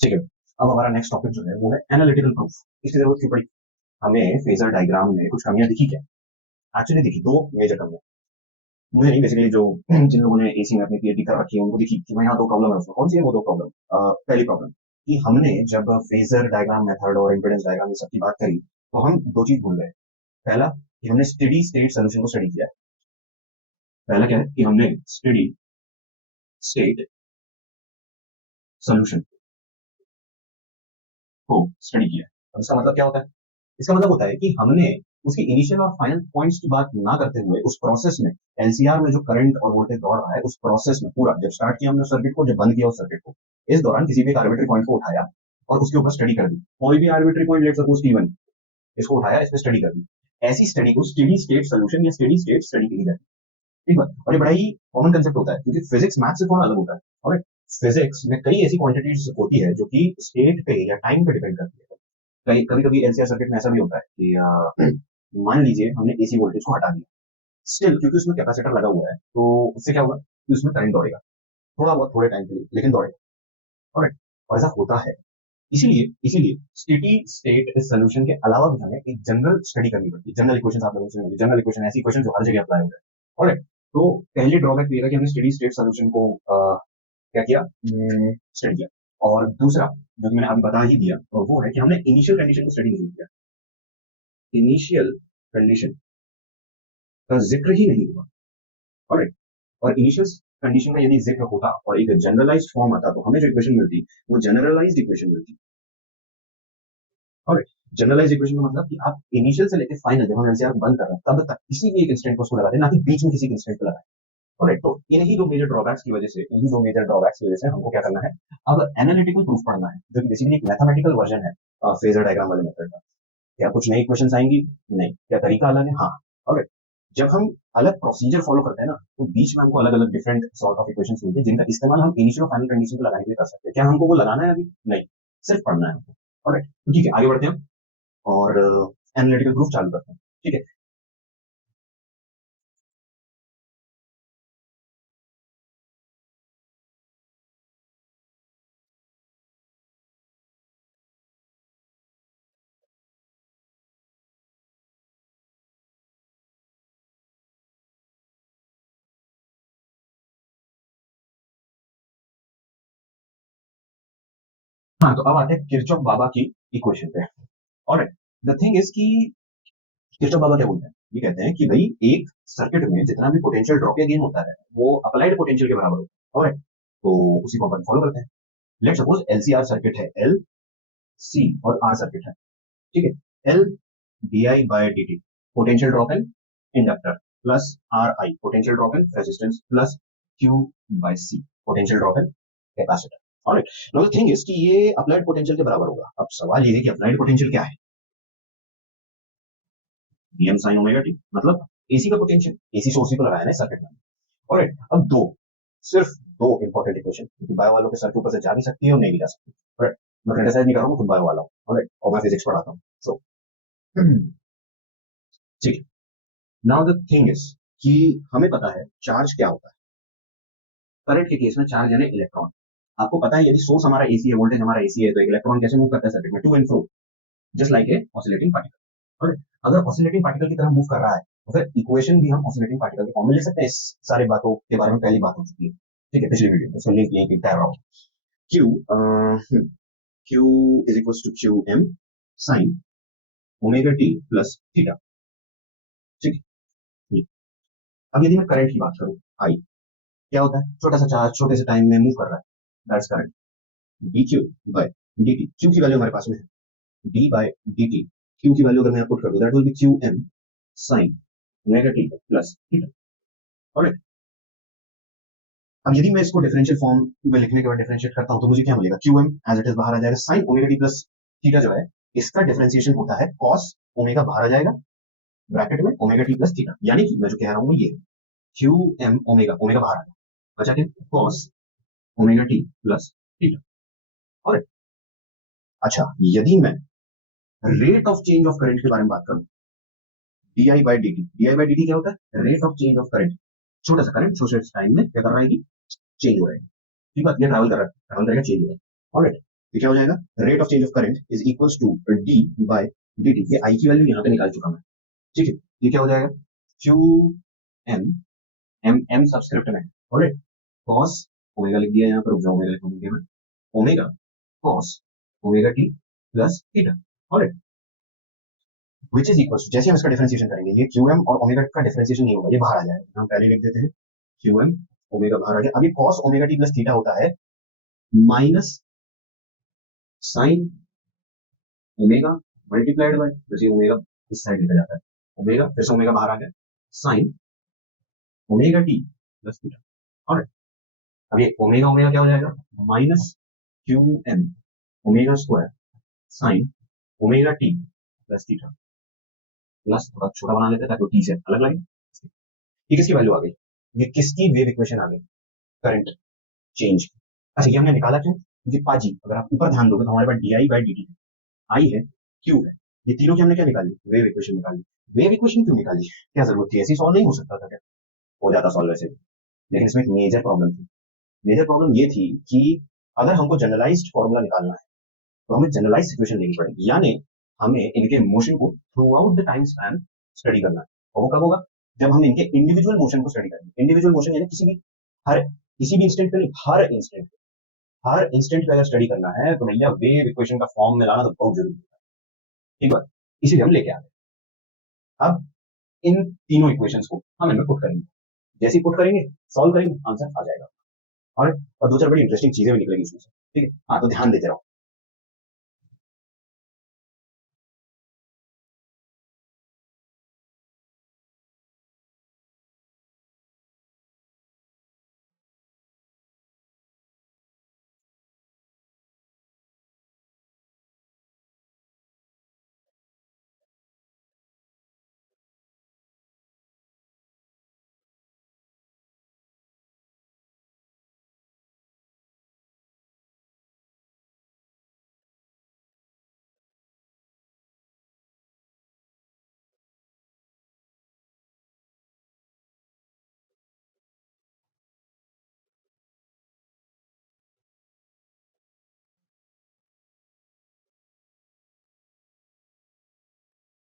ठीक है, अब हमारा नेक्स्ट टॉपिक जो है वो है एनालिटिकल प्रूफ। इसकी जरूरत क्यों पड़ी? हमें फेजर डायग्राम में कुछ कमियां दिखी क्या? एक्चुअली दिखी दो मेजर कमियां। मुझे नहीं, बेसिकली जो जिन लोगों ने एसी में अपनी पीएचडी कर रखी है उनको दिखी कि भाई यहाँ दो प्रॉब्लम है। उसमें कौन सी है वो दो प्रॉब्लम? पहली प्रॉब्लम कि हमने जब फेजर डायग्राम मेथड और इम्पीडेंस डायग्राम ये सब की बात करी, तो हम दो चीज भूल गए। पहला कि हमने स्टेडी स्टेट सोल्यूशन को स्टडी किया है। पहला क्या है कि हमने स्टेडी स्टेट सोल्यूशन को स्टडी किया है। अब इसका मतलब क्या होता है? इसका मतलब होता है कि हमने उसकी इनिशियल और फाइनल पॉइंट्स की बात ना करते हुए उस प्रोसेस में, एलसीआर में जो करंट और वोल्टेज दौड़ रहा है उस प्रोसेस में पूरा, जब स्टार्ट किया हमने सर्किट को, जब बंद किया उस सर्किट को, इस दौरान किसी भी एक आर्बिट्री पॉइंट को उठाया और उसके ऊपर स्टडी कर दी। कोई भी arbitrary point, let suppose T1, इसको उठाया, इस पर स्टडी कर दी। ऐसी स्टडी को स्टेडी स्टेट सोल्यूशन या स्टेडी स्टेट स्टडी कही जाती है। ठीक है, और ये बड़ा ही कॉमन कंसेप्ट होता है क्योंकि फिजिक्स मैथ से थोड़ा अलग होता है। और फिजिक्स में कई ऐसी क्वांटिटीज होती है जो कि स्टेट पे या टाइम पे डिपेंड करती है। कई कभी कभी एलसीआर सर्किट में ऐसा भी होता है कि मान लीजिए हमने एसी वोल्टेज को हटा दिया, स्टिल क्योंकि उसमें कैपेसिटर लगा हुआ है तो उससे क्या होगा कि उसमें करंट दौड़ेगा, थोड़ा बहुत थोड़े टाइम के लिए लेकिन दौड़ेगा। और ऐसा होता है। इसीलिए इसीलिए स्टेटी स्टेट सोल्यूशन के अलावा भी हमें एक जनरल स्टडी करनी पड़ती है। जनरल इक्वेशन आप लोगों से होंगे, जनरल इक्वेशन ऐसी इक्वेशन जो हर जगह अप्लाई हो जाए। ऑलराइट, तो पहले ड्रॉबैक ये था कि हमने स्टेडी स्टेट सोल्यूशन को क्या किया, स्टडी किया। और दूसरा जो कि मैंने अभी बता ही दिया वो है कि हमने इनिशियल कंडीशन को स्टडी नहीं किया। इनिशियल कंडीशन का जिक्र ही नहीं हुआ। ऑलराइट, और इनिशियल कंडीशन का यदि जिक्र होता और एक जनरलाइज्ड फॉर्म आता तो हमें जो इक्वेशन मिलती वो जनरलाइज्ड इक्वेशन मिलती। और जनरलाइज इक्वेशन का मतलब कि आप इनिशियल से लेकर फाइनल जब हम एनसीआर बंद कर रहे हैं तब तक किसी भी एक इंस्टेंट को उसको लगाते हैं, ना कि बीच में किसी इंस्टेंट को लगाए। ऑलराइट, तो इन्हीं दो मेजर ड्रॉबैक्स की वजह से, इन्हीं दो मेजर ड्रॉबैक्स की वजह से हमको क्या करना है, अब एनालिटिकल प्रूफ पढ़ना है जो कि बेसिकली एक मैथमेटिकल वर्जन है फेजर डायग्राम वाले मेथड का। क्या कुछ नई क्वेश्चन आएंगी? नहीं। क्या तरीका अलग है? हाँ। ऑलराइट, जब हम अलग प्रोसीजर फॉलो करते हैं ना तो बीच में हमको अलग अलग डिफरेंट सॉर्ट ऑफ इक्वेशंस मिलते हैं जिनका इस्तेमाल हम इनिशियल और फाइनल कंडीशन को लगाने के लिए कर सकते हैं। क्या हमको वो लगाना है अभी? नहीं, सिर्फ पढ़ना है हमको। ऑलराइट, तो ठीक है, आगे बढ़ते हैं और एनालिटिकल प्रूफ चालू करते हैं। ठीक है, हाँ तो अब आते हैं किरचॉफ बाबा की इक्वेशन पे। ऑलराइट, द थिंग इज कि किरचॉफ बाबा क्या बोलते हैं, ये कहते हैं कि भाई एक सर्किट में जितना भी पोटेंशियल ड्रॉप या गेन होता है वो अप्लाइड पोटेंशियल के बराबर होता है। ऑलराइट, तो उसी को अपन फॉलो करते हैं। लेट सपोज एलसीआर सर्किट है, एल सी और आर सर्किट है। ठीक है, L D I by D T potential drop in inductor plus R I potential drop in resistance plus Q by C potential drop in capacitor. Alright, now the thing is कि ये applied potential के बराबर होगा। अब सवाल ये है कि अप्लाइड पोटेंशियल क्या है? वीएम साइन ओमेगा टी, मतलब एसी का पोटेंशियल। एसी सोर्स ही तो लगाया ना सर्किट में। ऑलराइट, अब दो, सिर्फ दो इंपॉर्टेंट इक्वेशन क्योंकि बायो वालों के सर के ऊपर से जा भी सकती है और नहीं भी जा सकती। ऑलराइट, मैं क्रिटिसाइज नहीं कर रहा हूँ, खुद बायो वाला हूँ। ऑलराइट, और मैं फिजिक्स पढ़ाता हूँ। सो ठीक है, नाउ द थिंग इज कि हमें पता है चार्ज क्या होता है। करंट के केस में चार्ज यानी इलेक्ट्रॉन। आपको पता है यदि सोर्स हमारा एसी है, वोल्टेज हमारा एसी है, तो एक इलेक्ट्रॉन कैसे मूव करता है सर्किट में? To and fro, just like a oscillating particle. और अगर ऑसिलेटिंग पार्टिकल की तरह मूव कर रहा है तो फिर इक्वेशन भी हम ऑसिलेटिंग पार्टिकल के फॉर्म में ले सकते हैं। इस सारे बातों के बारे में पहली बात हो चुकी है। ठीक है, पिछली वीडियो उसको लिंक यहीं पे टैब रहा हूँ। Q Q is equal to Q M sine omega T plus theta. ठीक है, अब यदि मैं करंट की बात करूं, आई क्या होता है? छोटा सा चार्ज छोटे से टाइम में मूव कर रहा है, that's current. D Q by D T, Q की वैल्यू हमारे पास में है D by D T. Q की वैल्यू अगर मैं पुट कर दूं that will be Q M sine omega T plus theta. Alright, अब यदि मैं इसको डिफरेंशियल फॉर्म में लिखने के बाद डिफरेंशिएट करता हूं तो मुझे क्या मिलेगा? Q M as it is बाहर आ जाएगा, sine omega T plus theta जो है इसका डिफरेंशिएशन होता है कॉस ओमेगा बाहर आ जाएगा ब्रैकेट में ओमेगा टी प्लस थीटा। यानी कि मैं जो कह रहा हूं वो ये क्यू एम ओमेगा, ओमेगा बाहर आ गया, बचा के cos omega T plus theta. और अच्छा, यदि मैं rate of change of current के बारे में बात करूं, D I by D T, D I by D T क्या होता है? Rate of change of current. छोटा सा करंट छोटे टाइम में क्या कर रहा है? चेंज हो रहा है। ठीक बात, ये ट्रैवल कर रहा है, ट्रैवल करेगा, चेंज होगा। ऑलराइट, तो क्या हो जाएगा? Rate of change of current is equals to D by D T. ये आई की वैल्यू यहाँ पे निकाल चुका मैं। ठीक है, ये क्या हो जाएगा? Q M, M M subscript में, ऑलराइट, कॉस ओमेगा लिख दिया यहाँ पर, रुक जाओ ओमेगा लिखूंगा मैं, omega cos omega T plus theta. Alright, which is equal, जैसे हम इसका डिफरेंशिएशन करेंगे ये क्यू एम और ओमेगा का डिफरेंशिएशन नहीं होगा, ये बाहर आ जाएगा। हम पहले लिख देते हैं क्यू एम ओमेगा बाहर आ गया। अब ये cos omega T plus theta होता है minus sine omega multiplied by, जैसे ओमेगा इस साइड लिखा जाता है, ओमेगा फिर से ओमेगा बाहर आ गया, sine omega T plus theta. और अब ये ओमेगा ओमेगा क्या हो जाएगा? Minus Q M omega square sine omega T plus theta. Plus थोड़ा छोटा बना लेते हैं ताकि टी से अलग लगे। ये किसकी वैल्यू आ गई? ये किसकी वेव इक्वेशन आ गई? Current change. अच्छा, ये हमने निकाला क्यों? क्योंकि पाजी अगर आप ऊपर ध्यान दोगे तो हमारे पास D I by D T I है, क्यू है, ये तीनों की हमने क्या निकाली? वेव इक्वेशन निकाली। वेव इक्वेशन क्यों निकाली? क्या जरूरत थी? ऐसी सॉल्व नहीं हो सकता था क्या? हो जाता सॉल्व वैसे भी। लेकिन इसमें एक मेजर प्रॉब्लम थी। मेजर प्रॉब्लम ये थी कि अगर हमको जनरलाइज्ड फॉर्मूला निकालना है तो हमें जनरलाइज सिचुएशन लेनी पड़ेगी, यानी हमें इनके मोशन को through out the time span study करना है। और वो कब होगा? जब हम इनके इंडिविजुअल मोशन को स्टडी करेंगे। इंडिविजुअल मोशन यानी हर किसी भी इंस्टेंट पे नहीं, हर इंस्टेंट पे अगर स्टडी करना है तो भैया वेव इक्वेशन का फॉर्म में लाना तो बहुत जरूरी है। ठीक है, इसीलिए हम लेके आ गए। अब इन तीनों इक्वेशंस को हम इनमें पुट करेंगे। जैसे ही पुट करेंगे, सॉल्व करेंगे, आंसर आ जाएगा। और दो चार बड़ी इंटरेस्टिंग चीजें भी निकलेंगी इसमें से। ठीक है, हाँ, तो ध्यान देते रहो।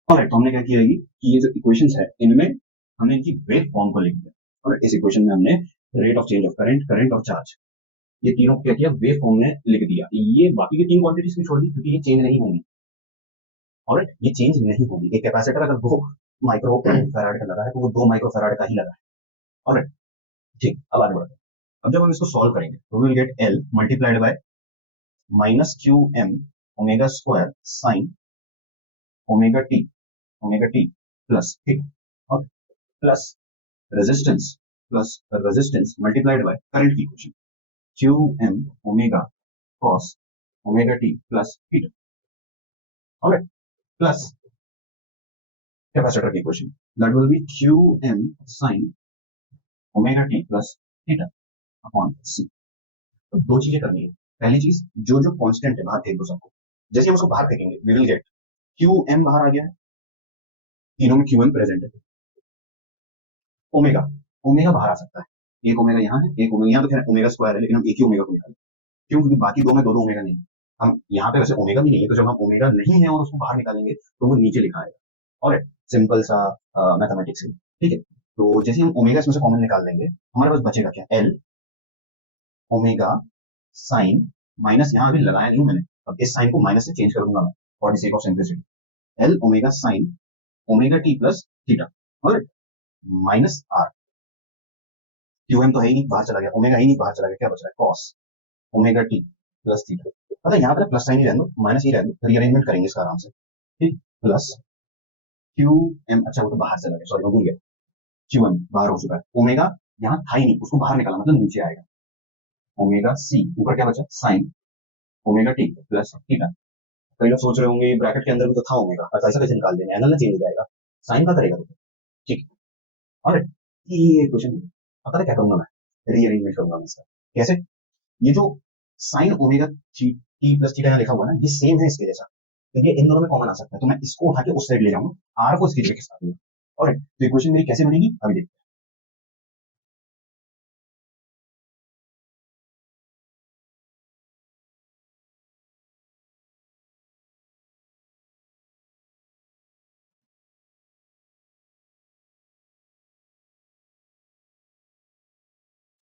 ऑलराइट, तो हमने क्या किया है कि ये जो इक्वेशंस है इनमें हमने इनकी वेव फॉर्म को लिख दिया। और इस इक्वेशन में हमने rate of change of current, current और चार्ज, ये तीनों को क्या किया? वेव फॉर्म में लिख दिया। ये बाकी की तीन क्वांटिटीज में छोड़ दी क्योंकि ये चेंज नहीं होंगी। और ये चेंज नहीं होगी। एक कैपेसिटर अगर 2 माइक्रो फैराड का लगा है तो वो 2 माइक्रो फैराड का ही लगा है। और ठीक, अब आगे बढ़ते हैं। अब जब हम इसको सॉल्व करेंगे तो will get L multiplied by minus Q M omega square sine omega T plus, ठीक, और plus resistance multiplied by current की equation Q M omega cos omega T plus theta, और प्लस कैपेसिटर की equation that will be Q M sine omega T plus theta upon C. तो दो चीजें करनी है। पहली चीज, जो जो कांस्टेंट है बाहर फेंक दो सबको। जैसे हम उसको बाहर फेंकेंगे we will get Q M बाहर आ गया है, तीनों में क्यू एम प्रेजेंट है। ओमेगा, ओमेगा बाहर आ सकता है, एक ओमेगा यहाँ है, एक ओमेगा यहाँ, तो खैर ओमेगा स्क्वायर है लेकिन हम एक ही ओमेगा को निकालें। क्यों? क्योंकि बाकी दो में दो दो ओमेगा नहीं है। हम यहाँ पे वैसे ओमेगा भी नहीं है, तो जब हम ओमेगा नहीं है और उसको बाहर निकालेंगे तो वो नीचे लिखा आएगा। और सिंपल सा मैथमेटिक्स है। ठीक है, तो जैसे हम ओमेगा इसमें से कॉमन निकाल देंगे, हमारे पास बचेगा क्या? एल ओमेगा साइन, माइनस यहाँ अभी लगाया नहीं हूं मैंने, अब इस साइन को माइनस से चेंज कर दूंगा मैं for the sake of simplicity. L omega sine omega T plus theta, और माइनस आर, क्यू एम तो है ही नहीं, बाहर चला गया, ओमेगा ही नहीं, बाहर चला गया, क्या बच रहा है? Cos omega T plus theta. पता है यहाँ पे प्लस साइन ही रहने दो, माइनस ही रहने दो, रीअरेंजमेंट करेंगे इसका आराम से। ठीक, प्लस क्यू एम, अच्छा वो तो बाहर चला गया, सॉरी मैं भूल गया, क्यू एम बाहर हो चुका है। ओमेगा यहाँ था ही नहीं, उसको बाहर निकाला मतलब नीचे आएगा। ओमेगा सी, ऊपर क्या बचा? Sign omega T plus theta. कई लोग सोच रहे होंगे ब्रैकेट के अंदर भी तो था ओमेगा, अच्छा ऐसा कैसे निकाल देंगे? एंगल ना चेंज हो जाएगा, साइन का करेगा तो। ठीक है, और ये क्वेश्चन पता है क्या करूंगा मैं? रीअरेंजमेंट करूंगा मैं इसका। कैसे? ये जो sign omega T plus theta यहाँ लिखा हुआ है ना, ये सेम है इसके जैसा, तो ये इन दोनों में कॉमन आ सकता है, तो मैं इसको उठा के उस साइड ले जाऊंगा, आर को इसकी जगह के साथ दूंगा। और तो इक्वेशन मेरी कैसे बनेगी अभी देखते हैं।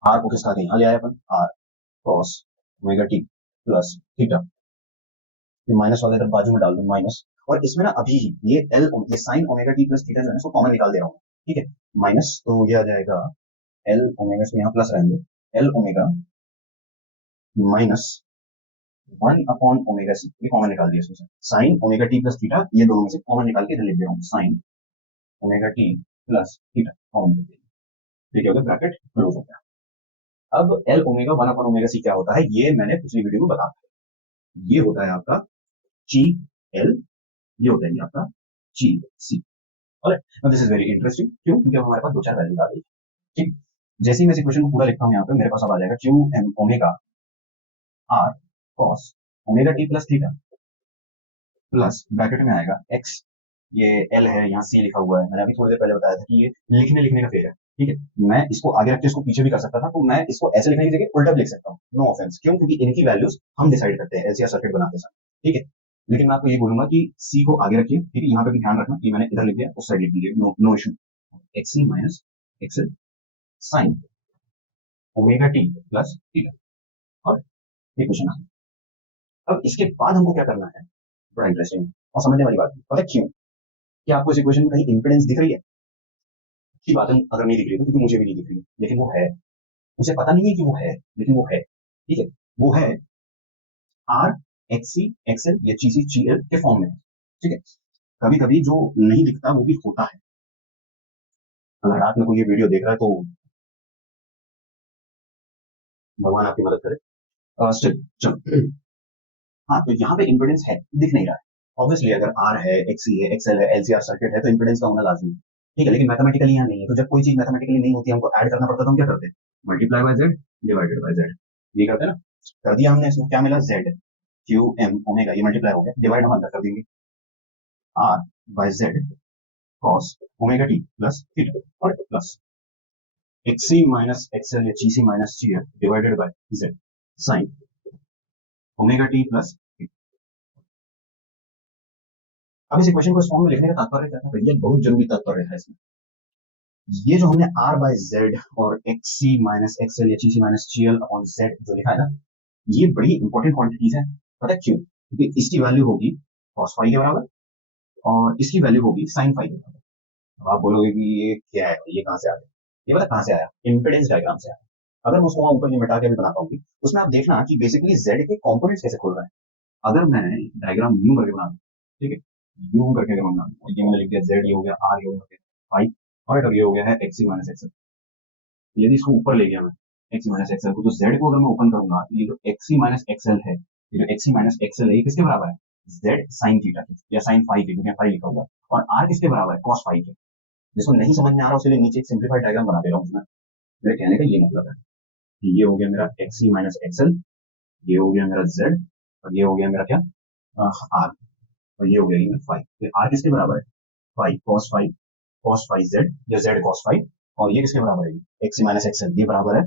आर को किसका आगे यहाँ ले आया अपन, R cos omega T plus theta, ये माइनस वाला इधर बाजू में डाल दूं माइनस। और इसमें ना अभी ही ये sign omega T plus theta जो है इसको कॉमन निकाल दे रहा हूँ। ठीक है, माइनस तो ये आ जाएगा एल ओमेगा, से यहाँ प्लस रहेंगे, L omega minus one upon omega C, ये कॉमन निकाल दिया इसमें से। Sine omega T plus theta, ये दोनों में से कॉमन निकाल के इधर लिख दे रहा हूँ, sine omega T plus theta common निकल दिया। ठीक है, ब्रैकेट क्लोज हो गया। अब L omega one upon omega C क्या होता है, ये मैंने पिछली वीडियो में बताया। ये होता है आपका जी एल, ये होता है आपका जी सी। और दिस इज वेरी इंटरेस्टिंग, क्यों? क्योंकि अब हमारे पास दो चार वैल्यूज आ गई। ठीक, जैसे ही मैं इस इक्वेशन को पूरा लिखता हूँ यहाँ पे, मेरे पास अब आ जाएगा Q M omega R cos omega T plus theta plus bracket में आएगा एक्स, ये एल है, यहाँ सी लिखा हुआ है, मैंने अभी थोड़ी देर पहले बताया था कि ये लिखने लिखने का फेर है। ठीक है, मैं इसको आगे रख के इसको पीछे भी कर सकता था, तो मैं इसको ऐसे लिखने की जगह उल्टा भी लिख सकता हूँ, नो ऑफेंस। क्यों? क्योंकि इनकी वैल्यूज हम डिसाइड करते हैं एलसीआर सर्किट बनाते समय। ठीक है, लेकिन मैं आपको ये बोलूंगा कि सी को आगे रखिए। ठीक है, यहाँ पे भी ध्यान रखना कि मैंने इधर लिख दिया, उस साइड लिख दीजिए, no no issue. XC minus XL sine omega T plus theta. और ये क्वेश्चन है। अब इसके बाद हमको क्या करना है, बड़ा इंटरेस्टिंग और समझने वाली बात है। पता है क्यों? कि आपको इस इक्वेशन में कहीं इंपेडेंस दिख रही है? की बात है, अगर नहीं दिख रही है तो, क्योंकि मुझे भी नहीं दिख रही है, लेकिन वो है। मुझे पता नहीं है कि वो है, लेकिन वो है। ठीक है, वो है आर एक्सी एक्सएल या जीसी जीएल के फॉर्म में है। ठीक है, कभी कभी जो नहीं दिखता वो भी होता है। अगर रात में कोई ये वीडियो देख रहा है तो भगवान आपकी मदद करे। स्टिल चलो। हाँ, तो यहाँ पे इम्पिडेंस है, दिख नहीं रहा है। ऑब्वियसली अगर आर है, एक्सी है, एक्सएल है, एलसीआर सर्किट है, तो इम्पिडेंस का होना लाजमी है। ठीक है, लेकिन मैथमेटिकली यहाँ नहीं है। तो जब कोई चीज मैथमेटिकली नहीं होती, हमको ऐड करना पड़ता, तो हम क्या करते हैं? Multiply by Z divided by Z, ये करते हैं ना। कर दिया हमने, इसको क्या मिला? जेड क्यू एम ओमेगा, ये मल्टीप्लाई हो गया, डिवाइड हम अंदर कर देंगे, R by Z cos omega T plus theta, और प्लस एक्सी माइनस एक्सएल या GC minus GL divided by Z sine omega T plus. अब इस इक्वेशन को इस फॉर्म में लिखने का तात्पर्य क्या था भैया? बहुत जरूरी तात्पर्य है इसमें। ये जो हमने आर बाय जेड और एक्स सी माइनस एक्सएल या सी माइनस जीएल अपॉन जेड जो लिखा है ना, ये बड़ी इंपॉर्टेंट क्वांटिटीज है। पता है क्यों? क्योंकि इसकी वैल्यू होगी कॉस फाई के बराबर, और इसकी वैल्यू होगी साइन फाई के बराबर। अब आप बोलोगे कि ये क्या है, ये कहाँ से आ गया? ये पता कहाँ से आया? इम्पिडेंस डायग्राम से आया। अगर मैं उसको वहां ऊपर ये मिटा के भी बनाता हूँ, उसमें आप देखना कि बेसिकली जेड के कॉम्पोनेंट्स कैसे खुल रहे हैं। अगर मैं डायग्राम यूं करके बना दूं, ठीक है, यूं करके अगर मैं बना दूं, ये मैंने लिख दिया जेड, ये हो गया आर, ये हो गया फाई, और अगर ये हो गया है एक्सी माइनस एक्सएल। यदि इसको ऊपर ले गया मैं एक्सी माइनस एक्सएल को, तो जेड को अगर मैं ओपन करूंगा, तो ये जो एक्सी माइनस एक्सएल है, ये जो एक्सी माइनस एक्सएल है, ये किसके बराबर है? जेड साइन थीटा के, या साइन फाई के, क्योंकि फाई लिखा हुआ है। और आर किसके बराबर है? कॉस फाई के। जिसको नहीं समझ में आ रहा उसके लिए नीचे एक सिंप्लीफाइड डायग्राम बना दे रहा हूँ उसमें। मेरे कहने का ये मतलब है कि ये हो गया मेरा एक्सी माइनस एक्सएल, ये हो गया मेरा जेड, और ये हो गया मेरा क्या? आर। और ये हो गया ये फाइव। फिर आर किसके बराबर है? Five cos five, cos five Z, या जेड कॉस फाइव। और ये किसके बराबर है? एक्स माइनस एक्सएल, ये बराबर है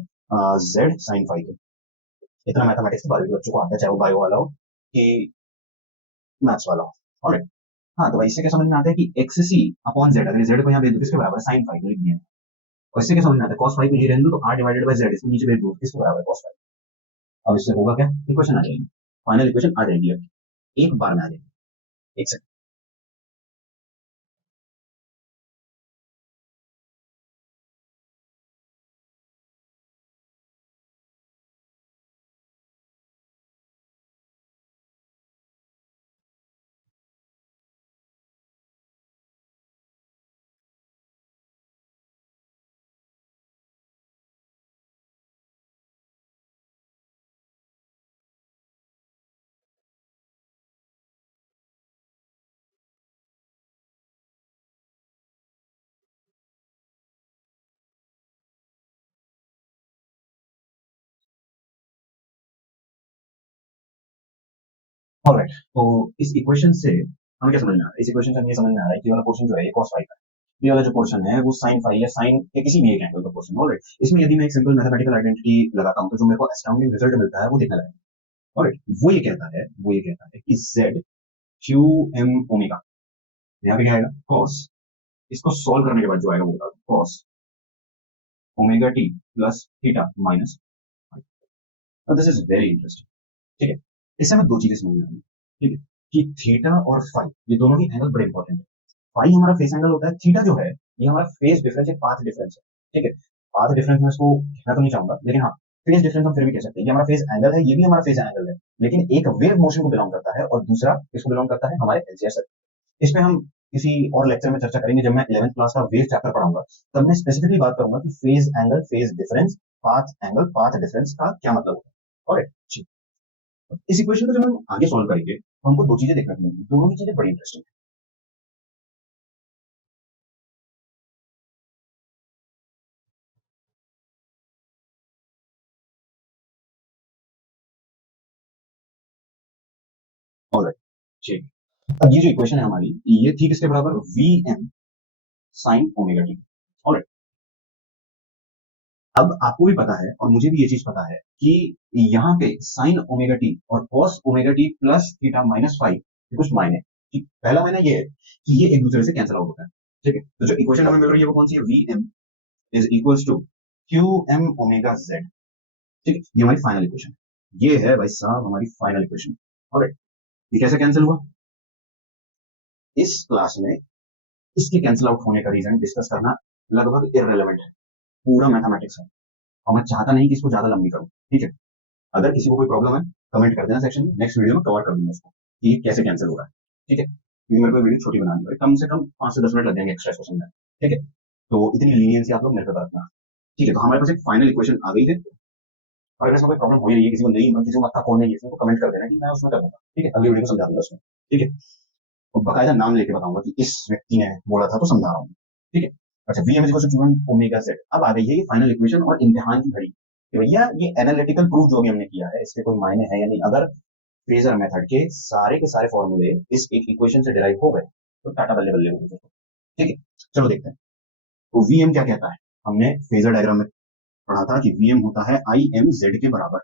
जेड साइन फाइव के। इतना मैथमेटिक्स के बारे में बच्चों को आता है, चाहे वो बायो वाला हो कि मैथ्स वाला हो। ऑलराइट। हाँ, तो भाई इससे क्या समझ में आता है कि एक्स सी अपॉन जेड, अगर जेड को यहाँ भेज दो किसके बराबर है? साइन फाइव लिख दिया। और इससे क्या समझ में आता है? कॉस फाइव को ये रहने दो, तो आर डिवाइडेड बाय जेड, इसको नीचे भेज दो, किसके बराबर है? Cos five. अब इससे होगा क्या? इक्वेशन आ जाएगी, फाइनल इक्वेशन आ जाएगी, एक बार में आ जाएगी। एक सेकंड। ऑलराइट, तो इस इक्वेशन से हमें क्या समझ में आ रहा है? इस इक्वेशन से हमें ये समझ में आ रहा है कि वाला पोर्शन जो है ये cos फाइव का है, ये वाला जो पोर्शन है वो sin फाइव या sin के किसी भी एक एंगल का पोर्शन। ऑलराइट, इसमें यदि मैं एक सिंपल मैथमेटिकल आइडेंटिटी लगाता हूं, तो जो मेरे को एस्टाउंडिंग रिजल्ट मिलता है वो दिखने लगेगा। ऑलराइट, वो ये कहता है कि z क्यू एम ओमेगा, यहाँ पे क्या आएगा? cos, इसको सॉल्व करने के बाद जो आएगा वो बता दो, cos omega T plus theta minus. This is very interesting. ठीक है, इससे हमें दो चीजें समझ में आई। ठीक है, कि थीटा और फाई, ये दोनों ही एंगल बड़े इंपॉर्टेंट है। फाई हमारा फेस एंगल होता है, थीटा जो है ये हमारा फेस डिफरेंस है, पाथ डिफरेंस है। ठीक है, पाथ डिफरेंस में इसको कहना तो नहीं चाहूंगा, लेकिन हाँ, फेस डिफरेंस हम फिर भी कह सकते हैं। ये हमारा फेस एंगल है, ये भी हमारा फेस एंगल है, लेकिन एक वेव मोशन को बिलोंग करता है और दूसरा किसको बिलोंग करता है? हमारे एलसीआर सर्किट। इस पे हम किसी और लेक्चर में चर्चा करेंगे, जब मैं 11th क्लास का वेव चैप्टर पढ़ाऊंगा, तब मैं स्पेसिफिकली बात करूंगा कि phase angle, phase difference, path angle, path difference का क्या मतलब होता है। ऑलराइट, इस इक्वेशन को जब हम आगे सॉल्व करेंगे तो हमको दो चीजें देखने को मिलेंगी, दोनों ही चीजें बड़ी इंटरेस्टिंग है। ठीक। अब ये जो इक्वेशन है हमारी, ये थी किसके बराबर, V M sine omega T. Alright. अब आपको भी पता है और मुझे भी ये चीज पता है कि यहाँ पे साइन ओमेगा टी और cos omega T plus theta minus five के कुछ मायने, ठीक, पहला मायना ये है कि ये एक दूसरे से कैंसिल आउट होता है। ठीक है, तो जो इक्वेशन हमें मिल रही है वो कौन सी है, V M is equals to Q M omega Z. ठीक है, ये हमारी फाइनल इक्वेशन है, ये है भाई साहब हमारी फाइनल इक्वेशन। ऑलराइट, ये कैसे कैंसिल हुआ, इस क्लास में इसके कैंसिल आउट होने का रीजन डिस्कस करना लगभग इररिलेवेंट है, पूरा मैथमेटिक्स है, और मैं चाहता नहीं कि इसको ज्यादा लंबी करूं। ठीक है, अगर किसी को कोई प्रॉब्लम है कमेंट कर देना सेक्शन में, नेक्स्ट वीडियो में कवर कर दूंगा उसको कि ये कैसे कैंसिल हो रहा है। ठीक है, क्योंकि मेरे को वीडियो छोटी बनानी है, कम से कम 5 से 10 मिनट लग जाएंगे एक्स्ट्रा इसको समझने में। ठीक है, तो इतनी लीनियंसी आप लोग मेरे पे बरतना। ठीक है, तो हमारे पास एक फाइनल इक्वेशन आ गई है, और अगर इसमें कोई प्रॉब्लम हो रही है, किसी को नहीं, किसी को मत्था फोन नहीं है इसमें, तो कमेंट कर देना कि मैं उसमें कर दूंगा। ठीक है, अगली वीडियो में समझा दूंगा उसमें। ठीक है, और बकायदा नाम लेके बताऊंगा कि इस व्यक्ति ने बोला था, तो समझा रहा हूँ। ठीक है, अच्छा, V M equal to omega Z. अब आ गई है ये फाइनल इक्वेशन और इम्तिहान की घड़ी कि भैया ये एनालिटिकल प्रूफ जो भी हमने किया है इसके कोई मायने है या नहीं। अगर फ्रेजर मेथड के सारे फॉर्मूले इस एक इक्वेशन से डिराइव हो गए तो टाटा बल्ले बल्ले हो गए। ठीक है, चलो देखते हैं। तो वीएम क्या कहता है, हमने फेजर डायग्राम में पढ़ा था कि वीएम होता है आई एम जेड के बराबर।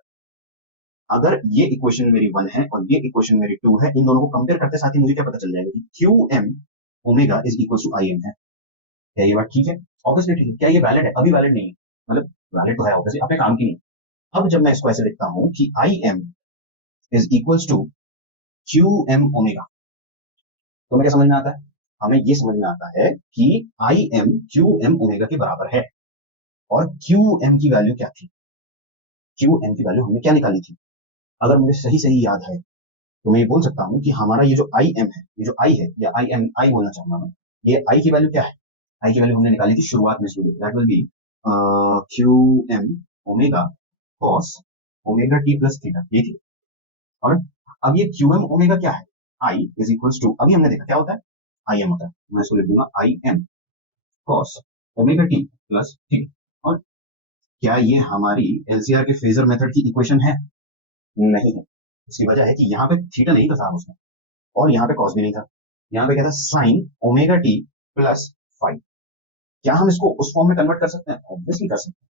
अगर ये इक्वेशन मेरी 1 है और ये इक्वेशन मेरी 2 है, इन दोनों को कंपेयर करते साथ ही मुझे क्या पता चल जाएगा कि Q M omega is equal to I M है। क्या ये बात ठीक है, ऑब्वियसली ठीक है। क्या ये वैलिड है, अभी वैलिड नहीं है, मतलब वैलिड तो है ऑब्वियसली, अपने काम की नहीं। अब जब मैं इसको ऐसे लिखता हूं कि I M is equal to Q M omega, तो हमें क्या समझ में आता है, हमें ये समझ में आता है कि I M Q M omega के बराबर है। और क्यू एम की वैल्यू क्या थी, क्यू एम की वैल्यू हमने क्या निकाली थी, अगर मुझे सही सही याद है तो मैं ये बोल सकता हूँ कि हमारा ये जो आई एम है, ये जो आई है, या आई एम आई बोलना चाहूंगा मैं, ये आई की वैल्यू क्या है, आई की वैल्यू हमने निकाली थी शुरुआत में student, that will be Q M omega cos omega T plus theta, ये थी। और अब ये क्यू एम ओमेगा क्या है, आई इज इक्वल टू, अभी हमने देखा क्या होता है, आई एम होता है, मैं इसको लिख दूंगा आई M cos omega T plus theta. और क्या ये हमारी एलसीआर के फेजर मेथड की इक्वेशन है, नहीं है। इसकी वजह है कि यहाँ पे थीटा नहीं था साहब उसमें, और यहाँ पे कॉस भी नहीं था, यहाँ पे क्या था, sign omega T plus five. क्या हम इसको उस फॉर्म में कन्वर्ट कर सकते हैं, ऑब्वियसली कर सकते हैं,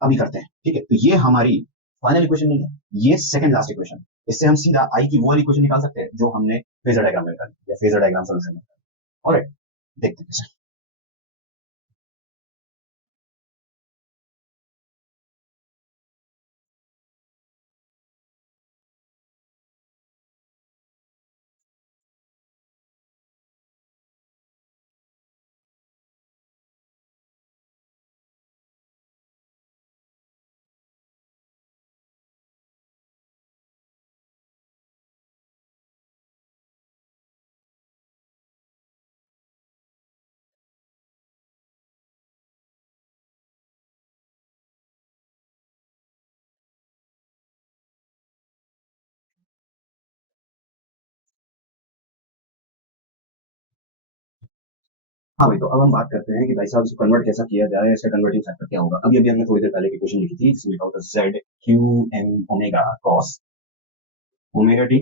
अभी करते हैं। ठीक है, तो ये हमारी फाइनल इक्वेशन नहीं है, ये सेकंड लास्ट इक्वेशन। इससे हम सीधा आई की वो वाली इक्वेशन निकाल सकते हैं जो हमने फेजर डायग्राम में निकाली, या फेजर डायग्राम सोल्यूशन में। ऑलराइट, देखते हैं कैसे। हाँ भाई, तो अब हम बात करते हैं कि भाई साहब इसको कन्वर्ट कैसा किया जाए, इसका कन्वर्टिंग फैक्टर क्या होगा। अभी अभी हमने थोड़ी देर पहले की क्वेश्चन लिखी थी जिसमें लिखा होता Z Q M omega cos omega T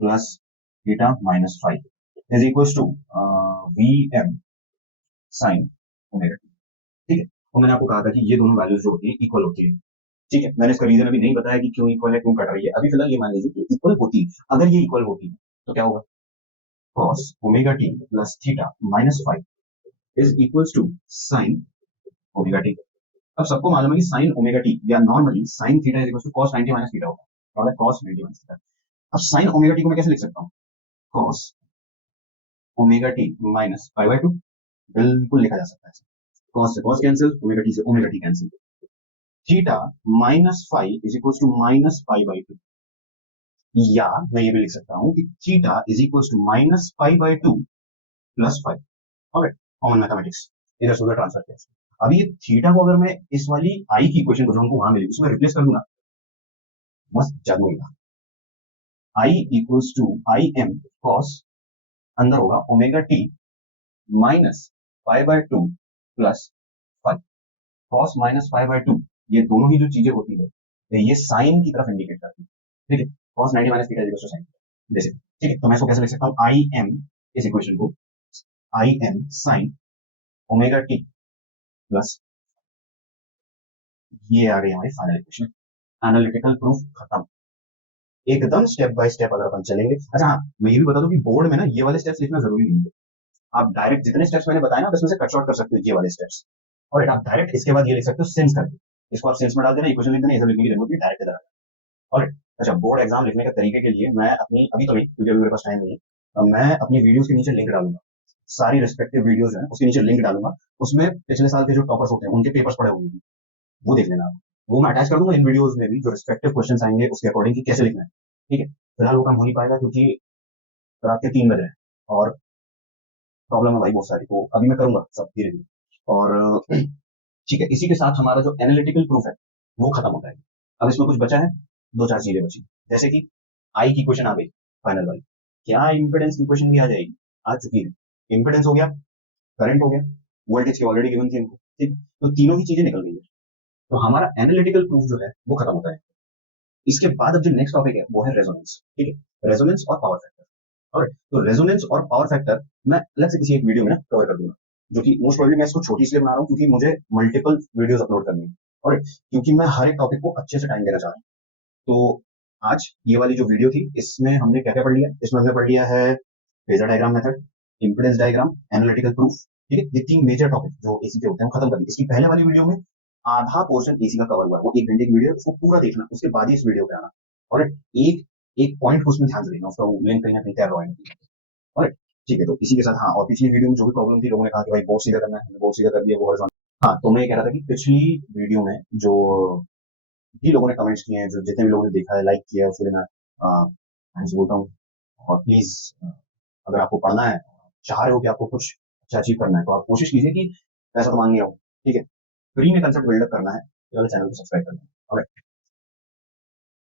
plus theta minus five is equal to V M sine omega T. ठीक है, तो मैंने आपको कहा था कि ये दोनों वैल्यूज जो होती है इक्वल होती है। ठीक है, मैंने इसका रीजन अभी नहीं बताया कि क्यों इक्वल है, क्यों कट रही है। अभी फिलहाल ये मान लीजिए कि इक्वल होती है। अगर ये इक्वल होती है तो क्या होगा, cos omega T plus theta minus five is equal to sine omega T. अब सबको मालूम है कि साइन ओमेगा टी या normally sine theta is equal to cos 90 minus theta होगा, और कॉस 90 माइनस थीटा। अब साइन ओमेगा टी को मैं कैसे लिख सकता हूँ, cos omega T minus pi by 2, बिल्कुल लिखा जा सकता है। कॉस से कॉस कैंसिल, ओमेगा टी से omega T cancel. Theta minus five is equal to minus pi by 2, या मैं ये भी लिख सकता हूँ कि theta is equal to minus pi by 2 plus five. Alright, common mathematics, इधर से उधर ट्रांसफर किया। अब ये थीटा को अगर मैं इस वाली आई की इक्वेशन को जो हमको वहां मिली उसमें रिप्लेस कर दूंगा, मस्त जादू होगा। I equals to I M cos, अंदर होगा omega T minus five by two plus five. Cos minus five by two, ये दोनों ही जो चीजें होती है ये साइन की तरफ इंडिकेट करती है। ठीक है, cos 90 minus theta equals to sine. जैसे, ठीक है, तो मैं इसको कैसे लिख सकता हूँ, आई एम, इस इक्वेशन को I am sine omega T plus, ये आ गई हमारी फाइनल इक्वेशन। एनालिटिकल प्रूफ खत्म, एकदम स्टेप बाय स्टेप अगर अपन चलेंगे। अच्छा हाँ, मैं ये भी बता दूं कि बोर्ड में ना ये वाले स्टेप्स लिखना जरूरी नहीं है, आप डायरेक्ट जितने स्टेप्स मैंने बताया ना, उसमें से कट शॉर्ट कर सकते हो ये वाले स्टेप्स, और आप डायरेक्ट इसके बाद ये लिख सकते हो सिंस करके, इसको आप सिंस में डाल देना, इक्वेशन लिख देना, ये सब लिखने की जरूरत नहीं, डायरेक्ट इधर। और अच्छा, बोर्ड एग्जाम लिखने के तरीके के लिए मैं अपनी, अभी तो नहीं क्योंकि अभी मेरे पास टाइम नहीं है, मैं अपनी वीडियोस के नीचे लिंक डालूंगा, सारी रिस्पेक्टिव वीडियोस हैं उसके नीचे लिंक डालूंगा, उसमें पिछले साल के जो टॉपर्स होते हैं उनके पेपर्स पड़े होंगे, वो देख लेना आप। वो मैं अटैच कर दूंगा इन वीडियोस में भी, जो रिस्पेक्टिव क्वेश्चन आएंगे उसके अकॉर्डिंग कि कैसे लिखना है, ठीक है। फिलहाल वो काम हो नहीं पाएगा क्योंकि रात के 3 बजे हैं, और प्रॉब्लम है भाई बहुत सारी, तो अभी मैं करूंगा सब धीरे धीरे। और ठीक है, इसी के साथ हमारा जो एनालिटिकल प्रूफ है वो खत्म होता है। अब इसमें कुछ बचा है, दो चार चीजें बची, जैसे कि आई की क्वेश्चन आ गई फाइनल वाली, क्या इंपेडेंस की क्वेश्चन भी आ जाएगी, आ चुकी है। इंपेडेंस हो गया, करंट हो गया, वोल्टेज की ऑलरेडी गिवन थी हमको, ठीक, तो तीनों ही चीजें निकल गई है। तो हमारा एनालिटिकल प्रूफ जो है वो खत्म होता है। इसके बाद अब जो नेक्स्ट टॉपिक है वो है रेजोनेंस, ठीक है, रेजोनेंस और पावर फैक्टर। और तो रेजोनेंस और पावर फैक्टर मैं अलग से किसी एक वीडियो में ना कवर कर दूंगा, जो कि मोस्ट प्रोबेबली मैं इसको छोटी इसलिए बना रहा हूँ क्योंकि मुझे मल्टीपल वीडियोस अपलोड करनी है, और क्योंकि मैं हर एक टॉपिक को अच्छे से टाइम देना चाह रहा हूँ। तो आज ये वाली जो वीडियो थी इसमें हमने क्या क्या पढ़ लिया, इसमें हमने पढ़ लिया है phasor diagram method, impedance diagram, analytical proof, ठीक है, ये तीन मेजर टॉपिक जो एसी के होते हैं वो खत्म कर दिए। इसकी पहले वाली वीडियो में आधा पोर्शन एसी का कवर हुआ है, वो 1 घंटे की वीडियो, उसको पूरा देखना, उसके बाद ही इस वीडियो पे आना, और एक एक पॉइंट को उसमें ध्यान से देखना, उसका लिंक कहीं ना कहीं तैयार होगा, और ठीक है। तो इसी के साथ हाँ, और पिछली वीडियो में जो भी प्रॉब्लम थी, लोगों ने कहा कि भाई बहुत सीधा करना है, हमने बहुत सीधा कर दिया, वो हॉरिजॉन्टल। हाँ, तो मैं ये कह रहा था कि पिछली वीडियो में जो भी लोगों ने कमेंट्स किए हैं, जो जितने भी लोगों ने देखा है, लाइक किया है, उसके लिए मैं थैंक्स बोलता हूँ। और प्लीज, अगर आपको पढ़ना है, चाह रहे हो कि आपको कुछ अच्छा अचीव करना है, तो आप कोशिश कीजिए कि पैसा तो मांग नहीं आओ, ठीक है, फ्री में कंसेप्ट बिल्डअप करना है, चैनल को सब्सक्राइब करना है।